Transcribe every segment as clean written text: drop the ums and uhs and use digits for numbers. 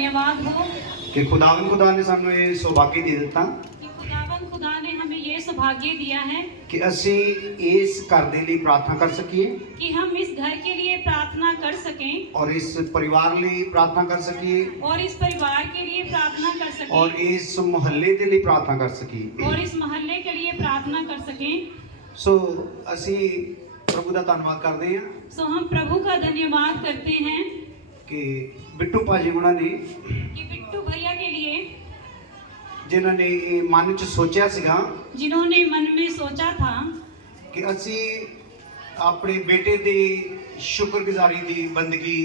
धन्यवाद हो कि खुदा ने सानू ये सौभाग्य दे दिता कि खुदा ने हमें ये सौभाग्य दिया है कि असी इस घर दे लिए प्रार्थना कर सकिए, कि हम इस घर के लिए प्रार्थना कर सकें और इस परिवार लिए प्रार्थना कर सकिए, और इस परिवार के लिए प्रार्थना कर सकें और इस मोहल्ले के लिए प्रार्थना कर सकिए। और इस मोहल्ले के लिए प्रार्थना कर सकें। सो असी प्रभु का धन्यवाद करते हैं सो हम प्रभु का धन्यवाद करते हैं कि बिट्टू भाजी उन्होंने कि बिट्टू भैया के लिए जिन्होंने मन च सोचा सीगा जिन्होंने मन में सोचा था कि असी अपने बेटे की शुक्रगुजारी की बंदगी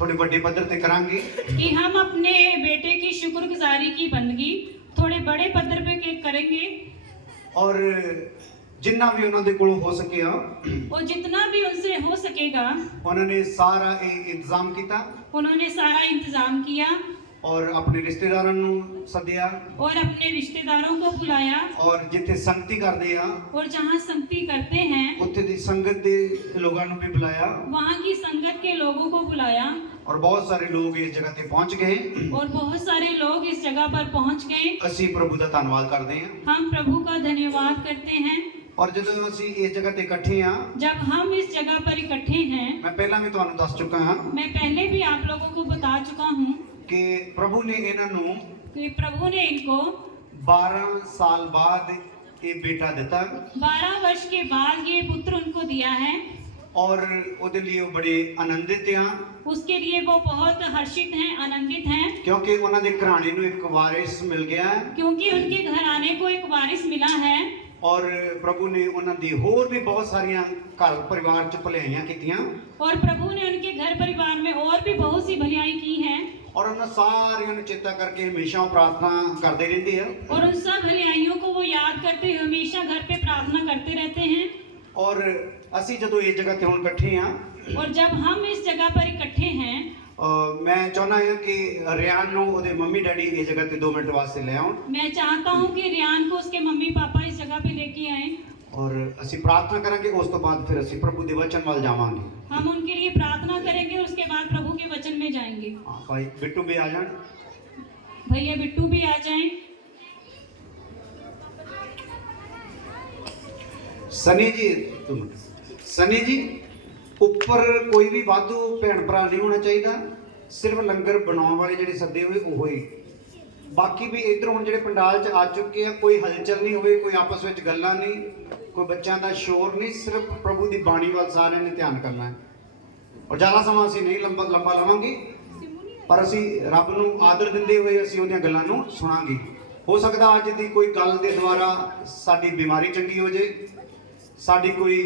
थोड़े बड़े पद्धर ते करांगे कि हम अपने बेटे की शुक्रगुजारी की बंदगी थोड़े बड़े पद्धर पे करेंगे, और जिन्ना भी उन्होंने कोल हो सके और जितना भी उनसे हो सकेगा उन्होंने सारा इंतजाम किया उन्होंने सारा इंतजाम किया और अपने रिश्तेदारों को सदिया और अपने रिश्तेदारों को बुलाया और जिथे संगति करते हैं और जहाँ संगति करते हैं उत्थे दी संगत के लोगों को भी बुलाया, वहाँ की संगत के लोगों को बुलाया और बहुत सारे लोग इस जगह पे पहुंच गए और बहुत सारे लोग इस जगह पर पहुँच गए। असी प्रभु का धन्यवाद करते हैं, हम प्रभु का धन्यवाद करते हैं। और जब असी इस जगह पे इकट्ठे हाँ, जब हम इस जगह पर इकट्ठे हैं, मैं पहला भी तुहानू दस चुका हाँ मैं पहले भी आप लोगों को बता चुका हूँ कि प्रभु ने इन्हों कि प्रभु ने इनको 12 साल बाद ये बेटा दिता 12 वर्ष के बाद ये पुत्र उनको दिया है और उहदे लिए वो बड़े आनंदित हाँ, उसके लिए वो बहुत हर्षित हैं, आनंदित हैं, क्योंकि उन्होंने घराने नूं एक वारिस मिल गया है क्योंकि उनके घराने को एक वारिस मिला है। और प्रभु ने उन्होंने होर भी बहुत सारिया घर परिवार च भलाइयां कीतियां और प्रभु ने उनके घर परिवार में और भी बहुत सी भलाई की हैं और उन्होंने सारियों ने चेता करके हमेशा वो प्रार्थना करते रहते हैं और उन सब भलाइयों को वो याद करते हुए हमेशा घर पे प्रार्थना करते रहते हैं। और असी जो इस जगह ते हुण इकट्ठे हाँ, और जब हम इस जगह पर इकट्ठे हैं, मैं चाहना है कि रियान नूं उहदे मम्मी डैडी इस जगह ते 2 मिनट वास्ते ले आउण मैं चाहता हूँ कि रियान को उसके मम्मी पापा इस जगह पे लेके आए और असी प्रार्थना करेंगे। उस तो बाद फिर असी प्रभु दे वचन वाल जावांगे। हम उनके लिए प्रार्थना करेंगे, उसके बाद प्रभु के वचन में जाएंगे। हाँ भाई बिट्टू भी आ जान, भैया बिट्टू भी आ जाएं। सनी जी तुम सनी जी ऊपर कोई भी वाधू भैन भरा नहीं होना चाहिए, सिर्फ लंगर बनाने वाले जिहड़े सदे हुए वो ही, बाकी भी इधर हुण जिहड़े पंडाल च आ चुके हैं कोई हलचल नहीं होवे, कोई आपस में गल्लां नहीं, कोई बच्चों का शोर नहीं, सिर्फ प्रभु की बाणी वाल सारे ने ध्यान करना है। और ज़्यादा समा असीं नहीं लंबा लवांगे, पर असीं रब नूं आदर दिंदे हुए असीं उहदियां गल्लां नूं सुणांगे। हो सकदा अज दी कोई गल दे द्वारा साडी बीमारी चंगी हो जाए, साडी कोई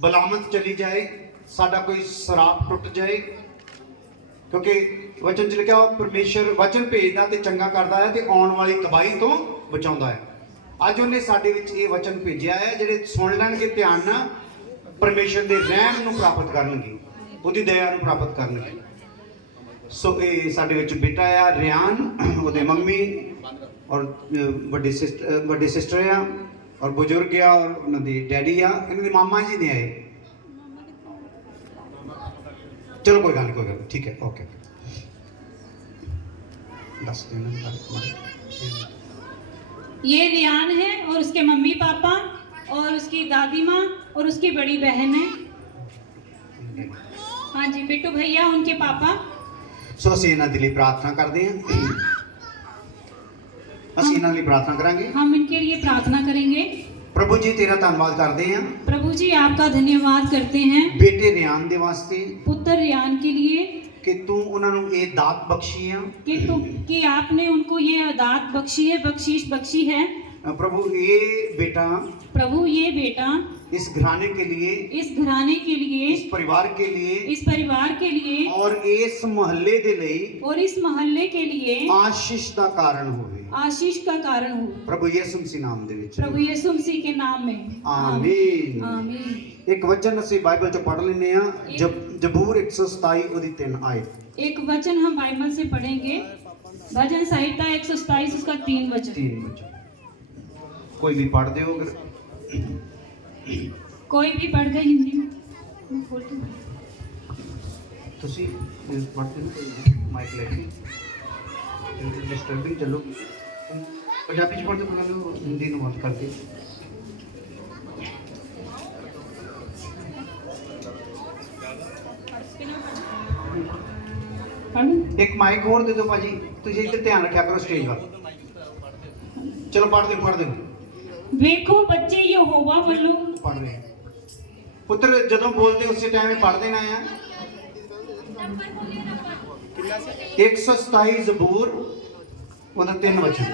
बलामत चली जाए, साडा कोई सराप टुट जाए, क्योंकि वचन च लिखा परमेश्वर वचन भेजदा ते चंगा करदा है ते आउण वाली तबाही तो बचाउंदा है। अज उन्हें साडे विच ये वचन भेजिया है, जिहड़े सुन लैणगे ध्यान नाल परमेश्वर दे रहम नूं प्राप्त करनगे, उहदी दया नूं प्राप्त करनगे। सो ये साडे विच बेटा आ रियान, उहदे मम्मी और वड्डी सिस्टर आ और बुजुर्ग आ और उन्हां दे डैडी आ, इन्हां दे मामा जी ने आए। चलो कोई गल नहीं, ठीक है, ओके दस ये रियान है और उसके मम्मी पापा और उसकी दादी माँ और उसकी बड़ी बहन है। हाँ जी, बिट्टू भैया उनके पापा। सो असीं इन्हां दे लई प्रार्थना करते हैं, असीं इन्हां लई प्रार्थना करांगे। हम इनके लिए प्रार्थना करेंगे। प्रभु जी तेरा धन्यवाद करते हैं, प्रभु जी आपका धन्यवाद करते हैं बेटे रियान दे वास्ते, पुत्र रियान के लिए कि तू उन्होंने ये दात बख्शी है, कि आपने उनको ये दात बख्शी है, बख्शीश बख्शी है। प्रभु ये बेटा इस घराने के लिए, इस परिवार के लिए और इस मोहल्ले के लिए आशीष का कारण हो प्रभु यीशु मसीह नाम दे विच, प्रभु यीशु मसीह के नाम में आमीन। आमीन। एक वचन असीं बाइबल च पढ़ लेने आ, जबूर 127 ओदी 3 आयत। एक वचन हम बाइबल से पढ़ेंगे, भजन संहिता 127 उसका 3 वचन। कोई भी पढ़ दो, अगर कोई भी पढ़ दे हिंदी में। तुसी पढ़ते हो माइक लेके डिस्टर्बिंग चलो पंजाबी च पढ़ते बोलो हिंदी अनुवाद करके एक माइक और दे दो भाजी तुझे इधर ध्यान रखा करो स्टेज वाल चलो पढ़ दो ਵੇਖੋ ਬੱਚੇ ਯਹੋਵਾ ਵੱਲੋਂ पढ़ रहे हैं पुत्र जदों बोलते उसी टाइम में पढ़ देना है 127 ਜ਼ਬੂਰ ਉਹਦਾ 3 ਵਚਨ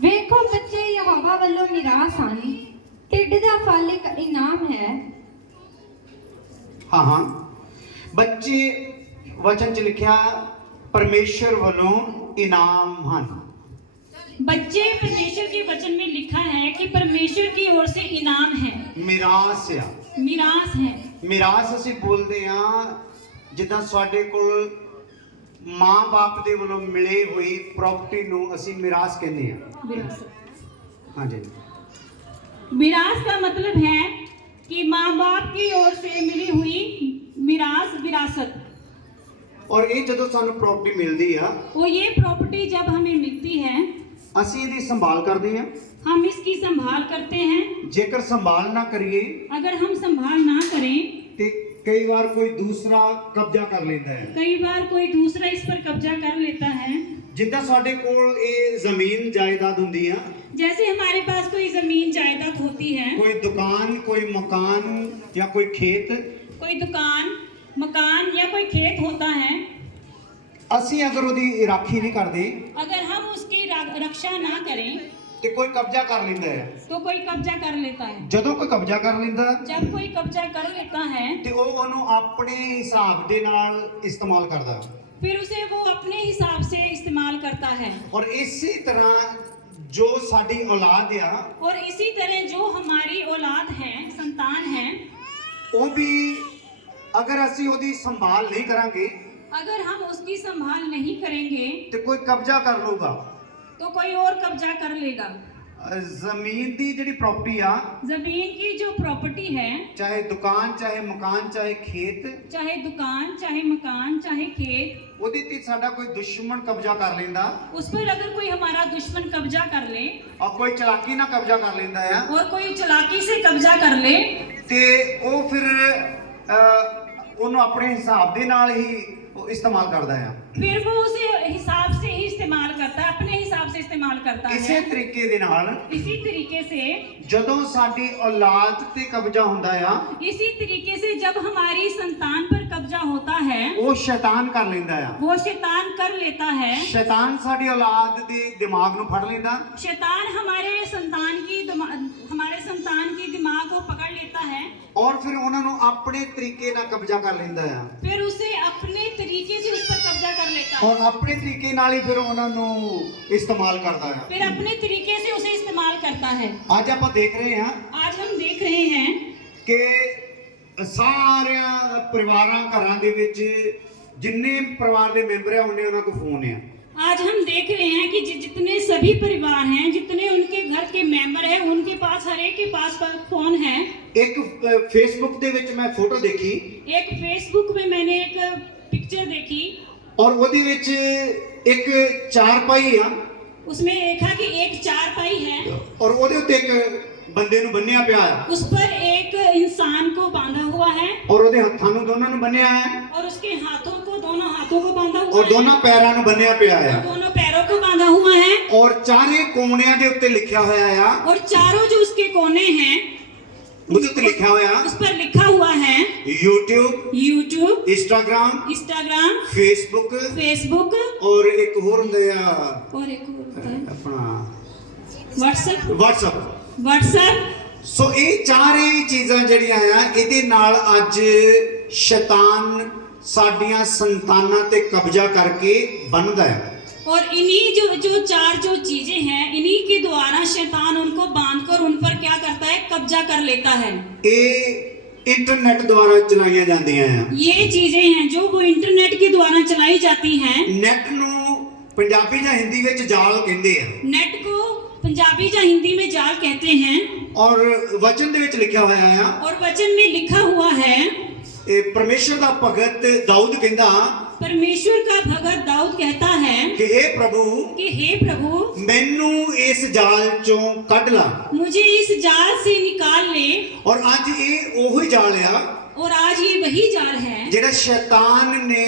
ਵੇਖੋ ਬੱਚੇ ਯਹੋਵਾ ਵੱਲੋਂ ਨਿਰਾਸ਼ ਹਨ ਢਿੱਡ ਦਾ ਫਲ ਇੱਕ ਇਨਾਮ ਹੈ हाँ हाँ बच्चे वचन च लिखा परमेश्वर वालों इनाम हैं बच्चे परमेश्वर के वचन में लिखा है कि परमेश्वर की ओर से इनाम है मिरास आ मिरास है मिरास ਅਸੀਂ ਬੋਲਦੇ ਆ ਜਿੱਦਾਂ ਸਾਡੇ ਕੋਲ ਮਾਂ-ਬਾਪ ਦੇ ਵੱਲੋਂ ਮਿਲੇ ਹੋਈ ਪ੍ਰਾਪਰਟੀ ਨੂੰ ਅਸੀਂ ਮਿਰਾਸ ਕਹਿੰਦੇ ਆ विरासत ਹਾਂਜੀ मिरास का मतलब है कि माँ बाप की ओर से मिली हुई मिरास विरासत ਔਰ ਇਹ ਜਦੋਂ ਸਾਨੂੰ ਪ੍ਰਾਪਰਟੀ ਮਿਲਦੀ ਆ वो ये प्रॉपर्टी जब हमें मिलती है ਅਸੀਂ ਇਹਦੀ ਸੰਭਾਲ ਕਰਦੇ ਆ हम इसकी संभाल करते हैं ਜੇਕਰ ਸੰਭਾਲ ਨਾ ਕਰੀਏ अगर हम संभाल ना करें ਤੇ ਕਈ ਵਾਰ ਕੋਈ ਦੂਸਰਾ ਕਬਜ਼ਾ ਕਰ ਲੈਂਦਾ ਹੈ कई बार कोई दूसरा इस पर कब्जा कर लेता है ਜਿੱਦਾਂ ਸਾਡੇ ਕੋਲ ਇਹ ਜ਼ਮੀਨ ਜਾਇਦਾਦ ਹੁੰਦੀ ਆ जैसे हमारे पास कोई जमीन जायदाद होती है कोई दुकान कोई मकान या कोई खेत कोई दुकान मकान या कोई खेत होता है ਅਸੀਂ ਅਗਰ ਉਹਦੀ ਰਾਖੀ ਨਹੀਂ ਕਰਦੇ अगर हम उसकी रक्षा ना करें ਤੇ ਕੋਈ ਕਬਜ਼ਾ ਕਰ ਲੈਂਦਾ ਹੈ तो कोई कब्जा कर लेता है ਜਦੋਂ ਕੋਈ ਕਬਜ਼ਾ ਕਰ ਲੈਂਦਾ जब कोई कब्जा कर लेता है ਤੇ ਉਹ ਉਹਨੂੰ ਆਪਣੇ ਹਿਸਾਬ ਦੇ ਨਾਲ ਇਸਤੇਮਾਲ ਕਰਦਾ फिर उसे वो अपने हिसाब से इस्तेमाल करता है ਔਰ ਇਸੇ ਤਰ੍ਹਾਂ ਜੋ ਸਾਡੀ ਔਲਾਦ ਆ और इसी तरह जो हमारी औलाद है संतान है ਉਹ ਵੀ ਅਗਰ ਅਸੀਂ ਉਹਦੀ ਸੰਭਾਲ ਨਹੀਂ ਕਰਾਂਗੇ अगर हम उसकी संभाल नहीं करेंगे ਤੇ ਕੋਈ ਕਬਜ਼ਾ ਕਰ ਲਊਗਾ तो कोई और कब्जा कर लेगा ਜ਼ਮੀਨ ਦੀ ਜਿਹੜੀ ਪ੍ਰਾਪਰਟੀ ਆ जमीन की जो प्रॉपर्टी है ਚਾਹੇ ਦੁਕਾਨ ਚਾਹੇ ਮਕਾਨ ਚਾਹੇ ਖੇਤ चाहे दुकान चाहे मकान चाहे खेत ਉਹਦੇ ਤੇ ਸਾਡਾ ਕੋਈ ਦੁਸ਼ਮਣ ਕਬਜ਼ਾ ਕਰ ਲੈਂਦਾ उस पर अगर कोई हमारा दुश्मन कब्जा कर ले ਔਰ ਕੋਈ ਚਲਾਕੀ ਨਾਲ ਕਬਜ਼ਾ ਕਰ ਲੈਂਦਾ ਆ और कोई चालाकी से कब्जा कर ले ਤੇ ਉਹ ਫਿਰ ਉਹਨੂੰ ਆਪਣੇ ਹਿਸਾਬ ਦੇ ਨਾਲ ਹੀ ਉਹ ਇਸਤੇਮਾਲ ਕਰਦਾ ਆ फिर वो उसे हिसाब से ही इस्तेमाल करता है अपने हिसाब से इस्तेमाल करता ਇਸੇ है ਤਰੀਕੇ ਦੇ ਨਾਲ इसी तरीके से ਜਦੋਂ ਸਾਡੀ ਔਲਾਦ ਤੇ ਕਬਜ਼ਾ ਹੁੰਦਾ ਆ इसी तरीके से जब हमारी संतान पर कब्जा होता है ਉਹ ਸ਼ੈਤਾਨ ਕਰ ਲੈਂਦਾ ਆ वो शैतान कर लेता है ਸ਼ੈਤਾਨ ਸਾਡੀ ਔਲਾਦ ਦੇ ਦਿਮਾਗ ਨੂੰ ਫੜ ਲੈਂਦਾ शैतान हमारे संतान की दिमाग को पकड़ लेता है ਔਰ ਫਿਰ ਉਹਨਾਂ ਨੂੰ ਆਪਣੇ ਤਰੀਕੇ ਨਾਲ ਕਬਜ਼ਾ ਕਰ ਲੈਂਦਾ ਆ फिर उसे अपने तरीके से उस पर कब्जा कर लेता है ਔਰ ਆਪਣੇ ਤਰੀਕੇ ਨਾਲ ਹੀ ਫਿਰ ਉਹਨਾਂ ਨੂੰ ਇਸਤੇਮਾਲ ਕਰਦਾ ਆ फिर अपने तरीके से उसे इस्तेमाल करता है ਅੱਜ ਆਪਾਂ ਦੇਖ ਰਹੇ ਹਾਂ आज हम देख रहे हैं ਕਿ ਸਾਰਿਆਂ ਪਰਿਵਾਰਾਂ ਘਰਾਂ ਦੇ ਵਿੱਚ ਜਿੰਨੇ ਪਰਿਵਾਰ ਦੇ ਮੈਂਬਰ ਆ ਉਹਨੇ ਉਹਨਾਂ ਕੋਲ ਫੋਨ ਆ आज हम देख रहे हैं कि जितने सभी परिवार हैं जितने उनके घर के मेंबर हैं उनके पास हर एक के पास फोन है ਇੱਕ ਫੇਸਬੁੱਕ ਦੇ ਵਿੱਚ ਮੈਂ ਫੋਟੋ ਦੇਖੀ एक फेसबुक में मैंने एक पिक्चर देखी ਔਰ ਉਹਦੇ ਵਿੱਚ ਇੱਕ ਚਾਰਪਾਈ ਆ उसमें देखा कि एक चारपाई है ਔਰ ਉਹਦੇ ਉੱਤੇ ਇੱਕ ਬੰਦੇ ਨੂੰ ਬੰਨਿਆ ਪਿਆ ਆ उस पर एक इंसान को बांधा हुआ है ਔਰ ਉਹਦੇ ਹੱਥਾਂ ਨੂੰ ਦੋਨਾਂ ਨੂੰ ਬੰਨਿਆ ਹੈ और उसके हाथों को दोनों हाथों को बांधा हुआ ਔਰ है ਦੋਨਾਂ ਪੈਰਾਂ ਨੂੰ ਬੰਨਿਆ ਪਿਆ और ਆ दोनों पैरों को बांधा हुआ है ਔਰ ਚਾਰੇ ਕੋਨਿਆਂ ਦੇ ਉੱਤੇ ਲਿਖਿਆ ਹੋਇਆ ਆ और चारों जो उसके कोने हैं ਉਹਦੇ ਉੱਤੇ ਲਿਖਿਆ ਹੋਇਆ उस पर लिखा हुआ है YouTube YouTube Instagram Instagram Facebook Facebook ਔਰ ਇੱਕ ਹੋਰ ਹੁੰਦਾ ਆ और एक और होता है ਆਪਣਾ WhatsApp WhatsApp ਸੋ ਇਹ ਚਾਰੇ ਚੀਜ਼ਾਂ ਜਿਹੜੀਆਂ ਆ ਇਹਦੇ ਨਾਲ ਅੱਜ ਸ਼ੈਤਾਨ ਸਾਡੀਆਂ ਸੰਤਾਨਾਂ ਤੇ ਕਬਜ਼ਾ ਕਰਕੇ ਬੰਨਦਾ ਹੈ और इन्हीं जो चार चीजें हैं इन्हीं के द्वारा शैतान उनको बांधकर उन पर क्या करता है कब्जा कर लेता है ਇਹ ਇੰਟਰਨੈਟ ਦੁਆਰਾ ਚਲਾਈਆਂ ਜਾਂਦੀਆਂ ਆ ये चीजें हैं जो वो इंटरनेट के द्वारा चलाई जाती हैं ਨੈਟ ਨੂੰ ਪੰਜਾਬੀ ਜਾਂ ਹਿੰਦੀ ਵਿੱਚ ਜਾਲ ਕਹਿੰਦੇ ਆ नेट को पंजाबी या हिंदी में जाल कहते हैं ਔਰ ਵਚਨ ਦੇ ਵਿੱਚ ਲਿਖਿਆ ਹੋਇਆ ਆ और वचन में लिखा हुआ है ਇਹ ਪਰਮੇਸ਼ਰ ਦਾ ਭਗਤ ਦਾਊਦ ਕਹਿੰਦਾ परमेश्वर का भगत दाऊद कहता है कि हे प्रभु कि हे प्रभु मैनू इस जाल चों कढ ला। मुझे इस जाल से निकाल ले। और अज ये ओही जाल आ और आज ये वही जाल है ਜਿਹੜਾ शैतान ने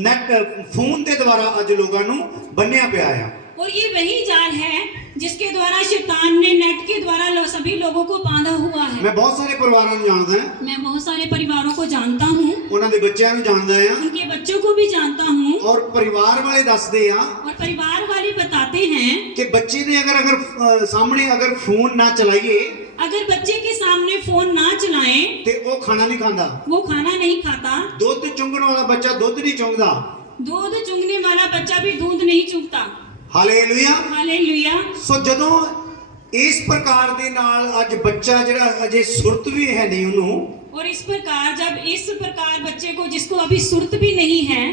नेट फोन के द्वारा अज लोगों ਨੂੰ ਬੰਨਿਆ ਪਿਆ ਆ। और ये वही जाल है जिसके द्वारा शैतान ने नेट के द्वारा सभी लोगों को बांधा हुआ है। मैं बहुत सारे परिवारों ਨੂੰ ਜਾਣਦਾ ਹਾਂ, मैं बहुत सारे परिवारों को जानता हूँ, ਉਹਨਾਂ ਦੇ ਬੱਚਿਆਂ ਨੂੰ ਜਾਣਦਾ ਆ। उनके बच्चों को भी जानता हूँ। और परिवार वाले ਦੱਸਦੇ ਆ और परिवार वाले बताते हैं कि बच्चे ने अगर सामने अगर फोन ना चलाइए अगर बच्चे के सामने फोन ना चलाएं ते वो खाना नहीं खांदा। वो खाना नहीं खाता। ਦੁੱਧ ਚੁੰਗਣ ਵਾਲਾ ਬੱਚਾ ਦੁੱਧ ਨਹੀਂ ਚੁੰਗਦਾ। दूध चुंगने वाला बच्चा भी दूध नहीं चुगता। ਹਾਲੇਲੂਇਆ। हालेलुया। सो ਜਦੋਂ ਇਸ ਪ੍ਰਕਾਰ ਦੇ ਨਾਲ ਅੱਜ ਬੱਚਾ ਜਿਹੜਾ ਅਜੇ ਸੁਰਤ ਵੀ ਹੈ ਨਹੀਂ ਉਹਨੂੰ, और इस प्रकार जब इस प्रकार बच्चे को जिसको अभी सुरत भी नहीं है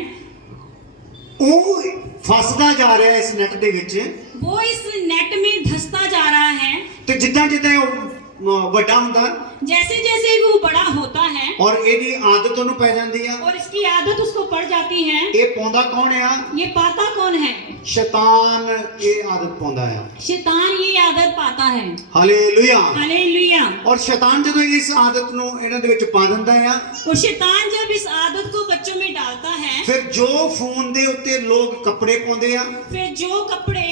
ਉਹ ਫਸਦਾ ਜਾ ਰਿਹਾ ਇਸ ਨੈਟ ਦੇ ਵਿੱਚ। वो इस नेट में धंसता जा रहा है। ਤੇ ਜਿੱਦਾਂ ਜਿੱਦਾਂ ਉਹ ਵੱਡਾ ਹੁੰਦਾ जैसे जैसे वो बड़ा होता है ਔਰ ਇਹਦੀ ਆਦਤ ਉਹਨੂੰ ਪੈ ਜਾਂਦੀ ਆ। और इसकी आदत उसको पड़ जाती है। ਇਹ ਪਾਉਂਦਾ ਕੌਣ ਆ? ये पाता कौन है? ਸ਼ੈਤਾਨ ਇਹ ਆਦਤ ਪਾਉਂਦਾ ਆ। शैतान ये आदत पाता है। ਹਾਲੇਲੂਇਆ। हालेलुया। ਔਰ ਸ਼ੈਤਾਨ ਜਦੋਂ ਇਸ ਆਦਤ ਨੂੰ ਇਹਨਾਂ ਦੇ ਵਿੱਚ ਪਾ ਦਿੰਦਾ ਆ, और शैतान जब इस आदत को बच्चों में डालता है ਫਿਰ ਜੋ ਫੋਨ ਦੇ ਉੱਤੇ ਲੋਕ ਕੱਪੜੇ ਪਾਉਂਦੇ ਆ, फिर जो कपड़े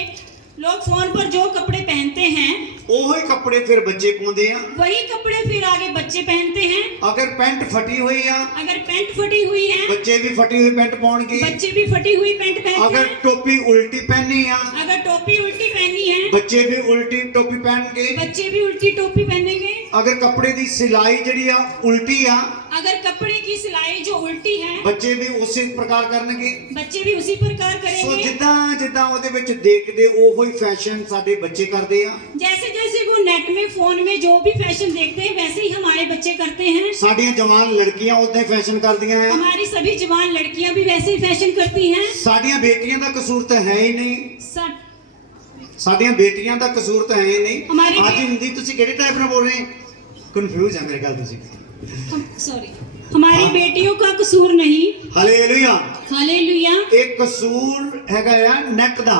लोग फोन पर जो कपड़े पहनते हैं ਉਹੀ ਕੱਪੜੇ ਫਿਰ ਬੱਚੇ ਪਾਉਂਦੇ ਆ। वही कपड़े फिर आगे बच्चे पहनते हैं। ਅਗਰ ਪੈਂਟ ਫਟੀ ਹੋਈ ਆ, अगर पैंट फटी हुई है ਬੱਚੇ ਵੀ ਫਟੀ ਹੋਈ ਪੈਂਟ ਪਾਉਣਗੇ। बच्चे भी फटी हुई पैंट पहनते अगर हैं। टोपी उल्टी पहनी आ, अगर टोपी उल्टी पहनी है बच्चे भी उल्टी टोपी पहनगे। बच्चे भी उल्टी टोपी पहनेंगे। अगर कपड़े दी सिलाई जड़ी आ उल्टी आ, अगर कपड़े की सिलाई जो उल्टी है बच्चे भी उसी प्रकार करनगे। बच्चे भी उसी प्रकार सो करेंगे। जिद्दां जिद्दां ਉਹਦੇ ਵਿੱਚ ਦੇਖਦੇ ਉਹੀ ਫੈਸ਼ਨ ਸਾਡੇ ਬੱਚੇ ਕਰਦੇ ਆ। जैसे जैसे वो नेट में फोन में जो भी फैशन देखते हैं वैसे ही हमारे बच्चे करते हैं। ਸਾਡੀਆਂ ਜਵਾਨ ਲੜਕੀਆਂ ਉਦਾਂ ਹੀ ਫੈਸ਼ਨ ਕਰਦੀਆਂ ਆ। हमारी सभी जवान लड़कियां भी वैसे ही फैशन करती हैं। ਸਾਡੀਆਂ ਬੇਟੀਆਂ ਦਾ ਕਸੂਰ ਤਾਂ ਹੈ ਹੀ ਨਹੀਂ। सब ਸਾਡੀਆਂ ਬੇਟੀਆਂ ਦਾ ਕਸੂਰ ਤਾਂ ਹੈ ਹੀ ਨਹੀਂ। हमारी ਅੱਜ ਹਿੰਦੀ ਤੁਸੀਂ ਕਿਹੜੇ ਟਾਈਪ ਨਾਲ ਬੋਲ ਰਹੇ? ਕਨਫਿਊਜ਼ ਹੈ ਮੇਰੇ ਖਿਆਲ ਤੁਸੀਂ। सॉरी हमारी बेटियों का कसूर नहीं। ਹਾਲੇਲੂਇਆ। हालेलुया। ਇਹ ਕਸੂਰ ਹੈਗਾ ਆ ਨੈਟ ਦਾ।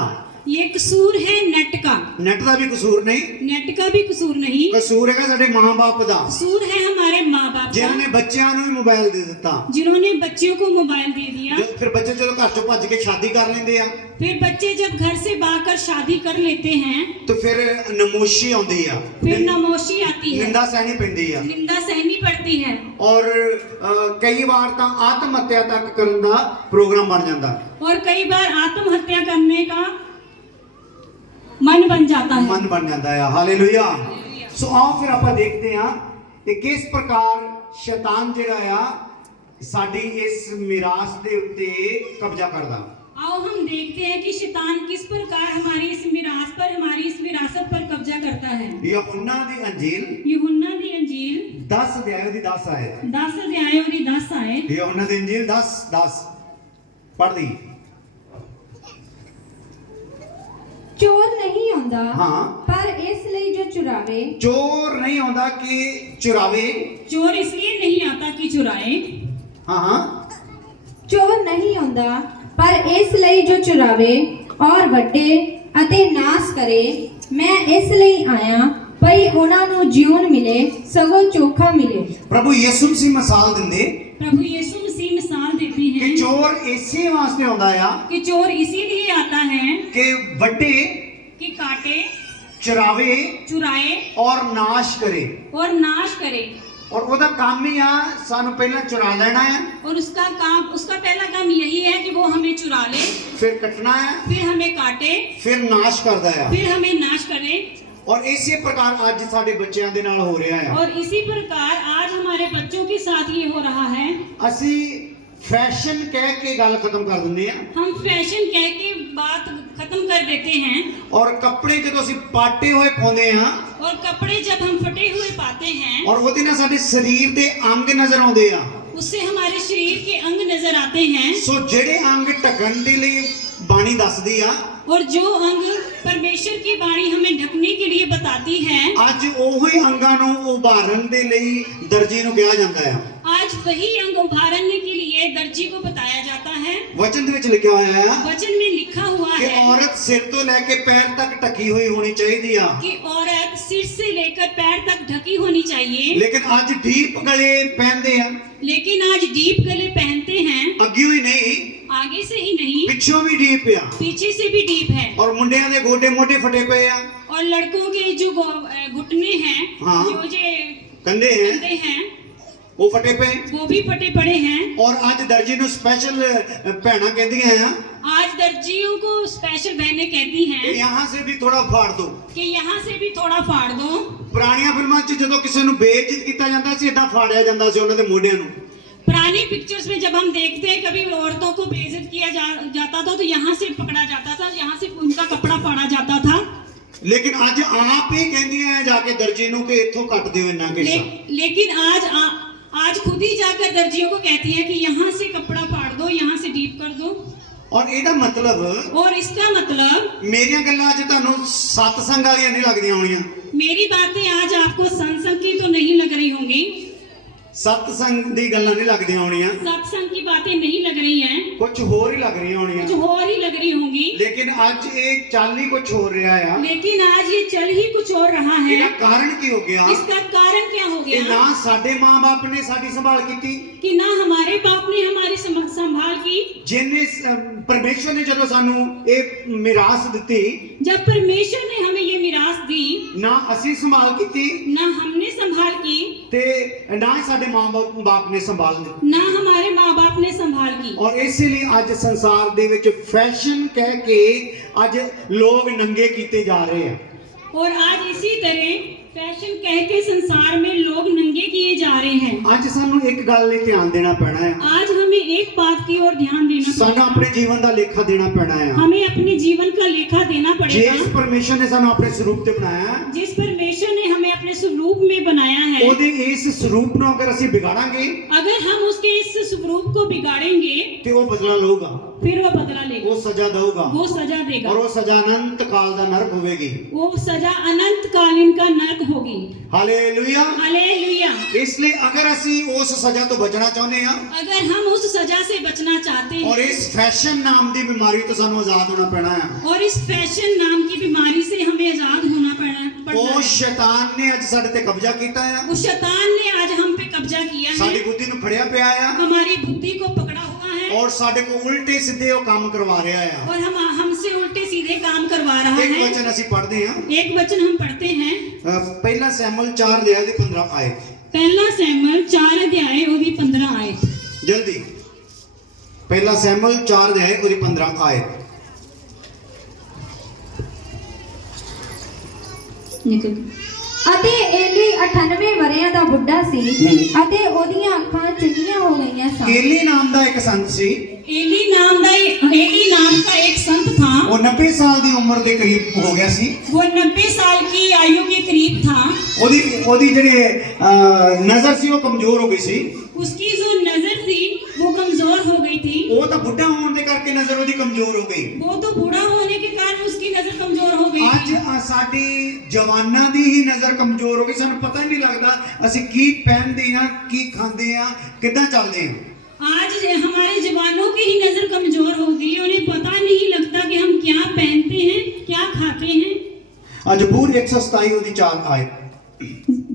ये कसूर है नेट का। ਨੈਟ ਦਾ ਵੀ ਕਸੂਰ ਨਹੀਂ, नेट का भी कसूर नहीं। ਕਸੂਰ ਹੈਗਾ ਸਾਡੇ ਮਾਂ-ਬਾਪ ਦਾ, कसूर है हमारे माँ बाप का ਜਿਨ੍ਹਾਂ ਨੇ ਬੱਚਿਆਂ ਨੂੰ ਵੀ ਮੋਬਾਈਲ ਦੇ ਦਿੱਤਾ। जिन्होंने बच्चियों को मोबाइल दे दिया। ਫਿਰ ਬੱਚੇ ਜਦੋਂ ਘਰ ਚੋਂ ਭੱਜ ਕੇ ਸ਼ਾਦੀ ਕਰ ਲੈਂਦੇ ਆ, फिर बच्चे जब घर से भागकर शादी कर लेते हैं ਤਾਂ ਫਿਰ ਨਮੋਸ਼ੀ ਆਉਂਦੀ ਆ, फिर नमोशी आती है, ਨਿੰਦਾ ਸਹਿਣੀ ਪੈਂਦੀ ਆ। निंदा सहनी पड़ती है ਔਰ ਕਈ ਵਾਰ ਤਾਂ ਆਤਮ ਹੱਤਿਆ ਤੱਕ ਕਰਨ ਦਾ ਪ੍ਰੋਗਰਾਮ ਬਣ ਜਾਂਦਾ। और कई बार आत्महत्या करने का मन बन जाता है। ਮਨ ਬਣ ਜਾਂਦਾ ਆ। ਹਾਲੇਲੂਇਆ। ਸੋ ਆਓ ਫਿਰ ਆਪਾਂ ਦੇਖਦੇ ਹਾਂ ਕਿ ਕਿਸ ਪ੍ਰਕਾਰ ਸ਼ੈਤਾਨ ਜਿਹੜਾ ਆ ਸਾਡੀ ਇਸ ਮਿਰਾਸ ਦੇ ਉੱਤੇ ਕਬਜ਼ਾ ਕਰਦਾ। आओ हम देखते हैं कि शैतान किस प्रकार हमारी इस मिरास पर हमारी इस विरासत पर कब्जा करता है। यूहन्ना ਦੀ ਅੰਜੀਲ यूहन्ना दी अंजील 10 ਅਧਿਆਇ ਦੀ 10 ਆਇਤ। 10 अध्यायों की 10 आयत। यूहन्ना ਦੀ ਅੰਜੀਲ 10 ਪੜ੍ਹਦੀ। ਚੋਰ ਨਹੀਂ ਆਉਂਦਾ ਹਾਂ। ਪਰ ਇਸ ਲਈ ਜੋ ਚੁਰਾਵੇ। ਚੋਰ ਨਹੀਂ ਆਉਂਦਾ ਕਿ ਚੁਰਾਵੇ। चोर इसलिए नहीं आता कि चुराए। ਹਾਂ ਚੋਰ ਨਹੀਂ ਆਉਂਦਾ ਪਰ ਇਸ ਲਈ ਜੋ ਚੁਰਾਵੇ ਔਰ ਵੱਡੇ ਅਤੇ ਨਾਸ ਕਰੇ। ਮੈਂ ਇਸ ਲਈ ਆਇਆ ਭਈ ਉਹਨਾਂ ਨੂੰ ਜੀਵਨ ਮਿਲੇ ਸਗੋਂ ਚੋਖਾ ਮਿਲੇ। ਪ੍ਰਭੂ ਯਿਸੂ ਮਸੀਹ ਮਿਸਾਲ ਦਿੰਦੇ प्रभु यीशु मसीह मिसाल देते हैं ਕਿ ਚੋਰ ਇਸੇ ਵਾਸਤੇ ਆਉਂਦਾ ਆ कि चोर इसीलिए आता है ਕਿ ਵੱਡੇ कि काटे, ਚੁਰਾਵੇ चुराए ਔਰ ਨਾਸ਼ ਕਰੇ। और नाश करे। ਔਰ ਉਹਦਾ ਕੰਮ ਹੀ ਆ ਸਾਨੂੰ ਪਹਿਲਾਂ ਚੁਰਾ ਲੈਣਾ ਹੈ, और उसका पहला काम यही है कि वो हमें चुरा ले, ਫਿਰ ਕੱਟਣਾ ਹੈ, फिर हमें काटे, ਫਿਰ ਨਾਸ਼ ਕਰਦਾ ਆ। फिर हमें नाश करे। ਔਰ ਇਸੇ ਪ੍ਰਕਾਰ ਅੱਜ ਸਾਡੇ ਬੱਚਿਆਂ ਦੇ ਨਾਲ ਹੋ ਰਿਹਾ ਆ। और इसी प्रकार आज हमारे बच्चों के साथ ये हो रहा है। ਅਸੀਂ ਫੈਸ਼ਨ ਕਹਿ ਕੇ ਗੱਲ ਖਤਮ ਕਰ ਦਿੰਦੇ ਆ। हम फैशन कह के बात खत्म कर देते हैं। ਔਰ ਕੱਪੜੇ ਜਦੋਂ ਅਸੀਂ ਪਾਟੇ ਹੋਏ ਪਾਉਂਦੇ ਆ, और कपड़े जब हम फटे हुए पाते हैं ਔਰ ਉਹਦੇ ਨਾਲ ਸਾਡੇ ਸਰੀਰ ਦੇ ਅੰਗ ਨਜ਼ਰ ਆਉਂਦੇ ਆ। उससे हमारे शरीर के अंग नजर आते हैं। ਸੋ ਜਿਹੜੇ ਅੰਗ ਢਕਣ ਦੇ ਲਈ ਬਾਣੀ ਦੱਸਦੀ ਆ और जो अंग परमेश्वर की वाणी हमें ढकने के लिए बताती है, ਅੱਜ ਉਹੀ ਅੰਗਾਂ ਨੂੰ ਉਭਾਰਨ ਦੇ ਲਈ ਦਰਜੀ ਨੂੰ ਕਿਹਾ ਜਾਂਦਾ ਹੈ। आज वही अंग उभारने के लिए दर्जी को बताया जाता है। ਵਚਨ ਦੇ ਵਿੱਚ ਲਿਖਿਆ ਹੋਇਆ ਹੈ वचन में लिखा हुआ ਕਿ है ਔਰਤ ਸਿਰ ਤੋਂ ਲੈ ਕੇ ਪੈਰ ਤੱਕ ਢੱਕੀ ਹੋਈ ਹੋਣੀ ਚਾਹੀਦੀ ਆ, कि औरत सिर से लेकर पैर तक ढकी होनी चाहिए। ਲੇਕਿਨ ਅੱਜ ਡੀਪ ਗਲੇ ਪਹਿਨਦੇ ਆ, लेकिन आज डीप गले पहनते हैं, ਅੱਗਿਓਂ ਹੀ ਨਹੀਂ आगे से ही नहीं ਪਿੱਛੋਂ ਵੀ ਡੀਪ ਆ, पीछे से भी डीप है। ਔਰ ਮੁੰਡਿਆਂ ਦੇ ਗੋਡੇ ਮੋਢੇ ਫਟੇ ਪਏ ਆ, और लड़कों के जो घुटने हैं, हाँ। जो ਕੰਧੇ ਹੈ कंधे हैं, ਉਹ ਫਟੇ ਪਏ। वो भी फटे पड़े हैं। ਔਰ ਅੱਜ ਦਰਜੀ ਨੂੰ ਸਪੈਸ਼ਲ ਭੈਣਾਂ ਕਹਿੰਦੀਆਂ ਆ आज दर्जियों को स्पेशल बहनें कहती ਕਿ हैं ਯਹਾਂ ਸੇ ਵੀ ਥੋੜਾ ਫਾੜ ਦੋ। कि यहाँ से भी थोड़ा फाड़ दो। ਪੁਰਾਣੀਆਂ ਫਿਲਮਾਂ 'ਚ ਜਦੋਂ ਕਿਸੇ ਨੂੰ ਬੇਇੱਜ਼ਤ ਕੀਤਾ ਜਾਂਦਾ ਸੀ ਏਦਾਂ ਫਾੜਿਆ ਜਾਂਦਾ ਸੀ ਉਹਨਾਂ ਦੇ ਮੋਢਿਆਂ ਨੂੰ। पुरानी पिक्चर्स में जब हम देखते हैं कभी औरतों को बेइज्जत किया जाता था तो यहाँ से पकड़ा जाता था, यहाँ से उनका कपड़ा फाड़ा जाता था। ਲੇਕਿਨ ਅੱਜ ਆਪ ਹੀ ਕਹਿੰਦੀਆਂ ਆ ਜਾ ਕੇ ਦਰਜੀ ਨੂੰ ਕਿ ਇੱਥੋਂ ਕੱਟ ਦਿਓ ਇੰਨਾ ਕਿੱਸਾ। लेकिन आज खुद ही जाकर दर्जियों को कहती है कि यहाँ से कपड़ा फाड़ दो, यहाँ से डीप कर दो। ਔਰ ਇਹਦਾ ਮਤਲਬ और इसका मतलब ਮੇਰੀਆਂ ਗੱਲਾਂ ਅੱਜ ਤੁਹਾਨੂੰ ਸਤਸੰਗ ਵਾਲੀਆਂ ਨਹੀਂ ਲੱਗਦੀਆਂ ਹੋਣੀਆਂ। मेरी बातें आज आपको सत्संग की तो नहीं लग रही होंगी, ਸਤਸੰਗ ਦੀ ਗੱਲਾਂ ਨਹੀਂ ਲੱਗਦੀਆਂ ਹੋਣੀਆਂ, सत्संग की बातें नहीं लग रही हैं, ਕੁਝ ਹੋਰ ਹੀ ਲੱਗ ਰਹੀਆਂ ਹੋਣੀਆਂ। कुछ और ही लग रही होंगी। ਲੇਕਿਨ ਅੱਜ ਇਹ ਚੱਲ ਹੀ ਕੁਝ ਹੋਰ ਰਿਹਾ ਆ। लेकिन आज ये चल ही कुछ और रहा है। ਇਹਦਾ ਕਾਰਨ ਕੀ ਹੋ ਗਿਆ इसका कारण क्या हो ਕਿ गया ਨਾ ਸਾਡੇ ਮਾਂ-ਬਾਪ ਨੇ ਸਾਡੀ ਸੰਭਾਲ ਕੀਤੀ, कि ना हमारे बाप ने हमारी संभाल की। ਜਿਹਨੇ ਪਰਮੇਸ਼ਵਰ ਨੇ ਜਦੋਂ ਸਾਨੂੰ ਇਹ ਮਿਰਾਸ ਦਿੱਤੀ जब परमेश्वर ने हमें ये मिरास दी, ਨਾ ਅਸੀਂ ਸੰਭਾਲ ਕੀਤੀ ना हमने संभाल की, ਤੇ ਨਾ ਹੀ ਸਾਡੇ ਮਾਂ-ਬਾਪ ਨੇ ਸੰਭਾਲ ਲਈ। ना हमारे माँ बाप ने संभाल की। ਔਰ ਇਸੇ ਲਈ ਅੱਜ ਸੰਸਾਰ ਦੇ ਵਿੱਚ ਫੈਸ਼ਨ ਕਹਿ ਕੇ ਅੱਜ ਲੋਕ ਨੰਗੇ ਕੀਤੇ ਜਾ ਰਹੇ ਆ। और आज इसी तरह फैशन कह के संसार में लोग नंगे किए जा रहे हैं। ਅੱਜ ਸਾਨੂੰ ਇੱਕ ਗੱਲ ਲਈ ਧਿਆਨ ਦੇਣਾ ਪੈਣਾ ਹੈ, आज हमें एक बात की ओर ध्यान देना ਸਾਨੂੰ पड़ेगा। ਆਪਣੇ ਜੀਵਨ ਦਾ ਲੇਖਾ ਦੇਣਾ ਪੈਣਾ ਹੈ। हमें अपने जीवन का लेखा देना पड़ेगा। ਜਿਸ ਪਰਮੇਸ਼ਰ ਨੇ ਸਾਨੂੰ ਆਪਣੇ ਸਰੂਪ ਤੇ ਬਣਾਇਆ जिस परमेश्वर ने हमें अपने स्वरूप में बनाया है, ਉਹਦੇ ਇਸ ਸਰੂਪ ਨੂੰ ਅਗਰ ਅਸੀਂ ਵਿਗਾੜਾਂਗੇ अगर हम उसके इस स्वरूप को बिगाड़ेंगे ਤੇ ਉਹ ਬਦਲਾ ਲਊਗਾ, फिर वो बदला लेगा, ਉਹ ਸਜ਼ਾ ਦਊਗਾ, वो सजा देगा, ਔਰ ਉਹ ਸਜ਼ਾ ਅਨੰਤ ਕਾਲ ਦਾ ਨਰਕ ਹੋਵੇਗੀ। वो सजा अनंत कालीन का नरक होगी। ਹਾਲੇਲੂਇਆ। हालेलुया। ਇਸ ਲਈ ਅਗਰ ਅਸੀਂ ਉਸ ਸਜ਼ਾ ਤੋਂ ਬਚਣਾ ਚਾਹੁੰਦੇ ਹਾਂ अगर हम उस सजा से बचना चाहते ਔਰ हैं ਇਸ ਫੈਸ਼ਨ ਨਾਮ ਦੀ ਬਿਮਾਰੀ ਤੋਂ ਸਾਨੂੰ ਆਜ਼ਾਦ ਹੋਣਾ ਪੈਣਾ ਹੈ। और इस फैशन नाम की बीमारी से हमें आजाद होना पड़ना ਉਹ है। ਸ਼ੈਤਾਨ ਨੇ ਅੱਜ ਸਾਡੇ ਤੇ ਕਬਜ਼ਾ ਕੀਤਾ ਹੈ, उस शैतान ने आज हम पे कब्जा किया ਸਾਡੀ है, ਬੁੱਧੀ ਨੂੰ ਫੜਿਆ ਪਿਆ ਆ हमारी बुद्धि को पकड़ा हुआ है ਔਰ ਸਾਡੇ ਕੋਲ ਉਲਟੇ ਸਿੱਧੇ ਉਹ ਕੰਮ ਕਰਵਾ ਰਿਹਾ ਆ। और हम हमसे उल्टे सीधे काम करवा रहा ਇੱਕ है। ਵਚਨ ਅਸੀਂ ਪੜ੍ਹਦੇ ਹਾਂ, एक वचन हम पढ़ते हैं, ਪਹਿਲਾ ਸੈਮੂਅਲ 4 ਦੇ ਅਧਿਆਇ 15 ਆਇਤ। पहला सैमुअल 4 अध्याय ਉਹਦੀ 15 आयत। ਜਲਦੀ, ਪਹਿਲਾ ਸੈਮੂਅਲ 4 ਦੇ ਅਧਿਆਇ ਉਹਦੀ 15 ਆਇਤ। निकल ਅਤੇ ਏਲੀ 98 ਵਰ੍ਹਿਆਂ ਦਾ ਬੁੱਢਾ ਸੀ ਅਤੇ ਉਹਦੀਆਂ ਅੱਖਾਂ ਚੁੰਨੀਆਂ ਹੋ ਗਈਆਂ ਸਨ। ਏਲੀ ਨਾਮ ਦਾ ਇੱਕ ਸੰਤ ਸੀ, एली नाम का एक संत था। ਉਹ 90 ਸਾਲ ਦੀ ਉਮਰ ਦੇ ਕਰੀਬ ਹੋ ਗਿਆ ਸੀ। वो 90 साल की आयु के करीब था। ਉਹਦੀ ਜਿਹੜੇ ਨਜ਼ਰ ਸੀ ਉਹ ਕਮਜ਼ੋਰ ਹੋ ਗਈ ਸੀ। उसकी जो नजर थी वो कमजोर हो गई थी। ਉਹ ਤਾਂ ਬੁੱਢਾ ਹੋਣ ਦੇ ਕਰਕੇ ਨਜ਼ਰ ਉਹਦੀ ਕਮਜ਼ੋਰ ਹੋ ਗਈ। वो तो बूढ़ा होने के कारण उसकी नजर कमजोर हो गई ਅੱਜ थी। ਸਾਡੀ ਜਵਾਨਾਂ ਦੀ ਹੀ ਨਜ਼ਰ ਕਮਜ਼ੋਰ ਹੋ ਗਈ, ਸਾਨੂੰ ਪਤਾ ਹੀ ਨਹੀਂ ਲੱਗਦਾ ਅਸੀਂ ਕੀ ਪਹਿਨਦੇ ਆ, ਕੀ ਖਾਂਦੇ ਆ, ਕਿੱਦਾਂ ਚੱਲਦੇ ਆ। आज हमारे जवानों की ही नजर कमजोर हो गई, उन्हें पता नहीं लगता कि हम क्या पहनते हैं, क्या खाते हैं। ਅੱਜ ਜ਼ਬੂਰ 127 ਉਹਦੀ 4 ਆਇਤ।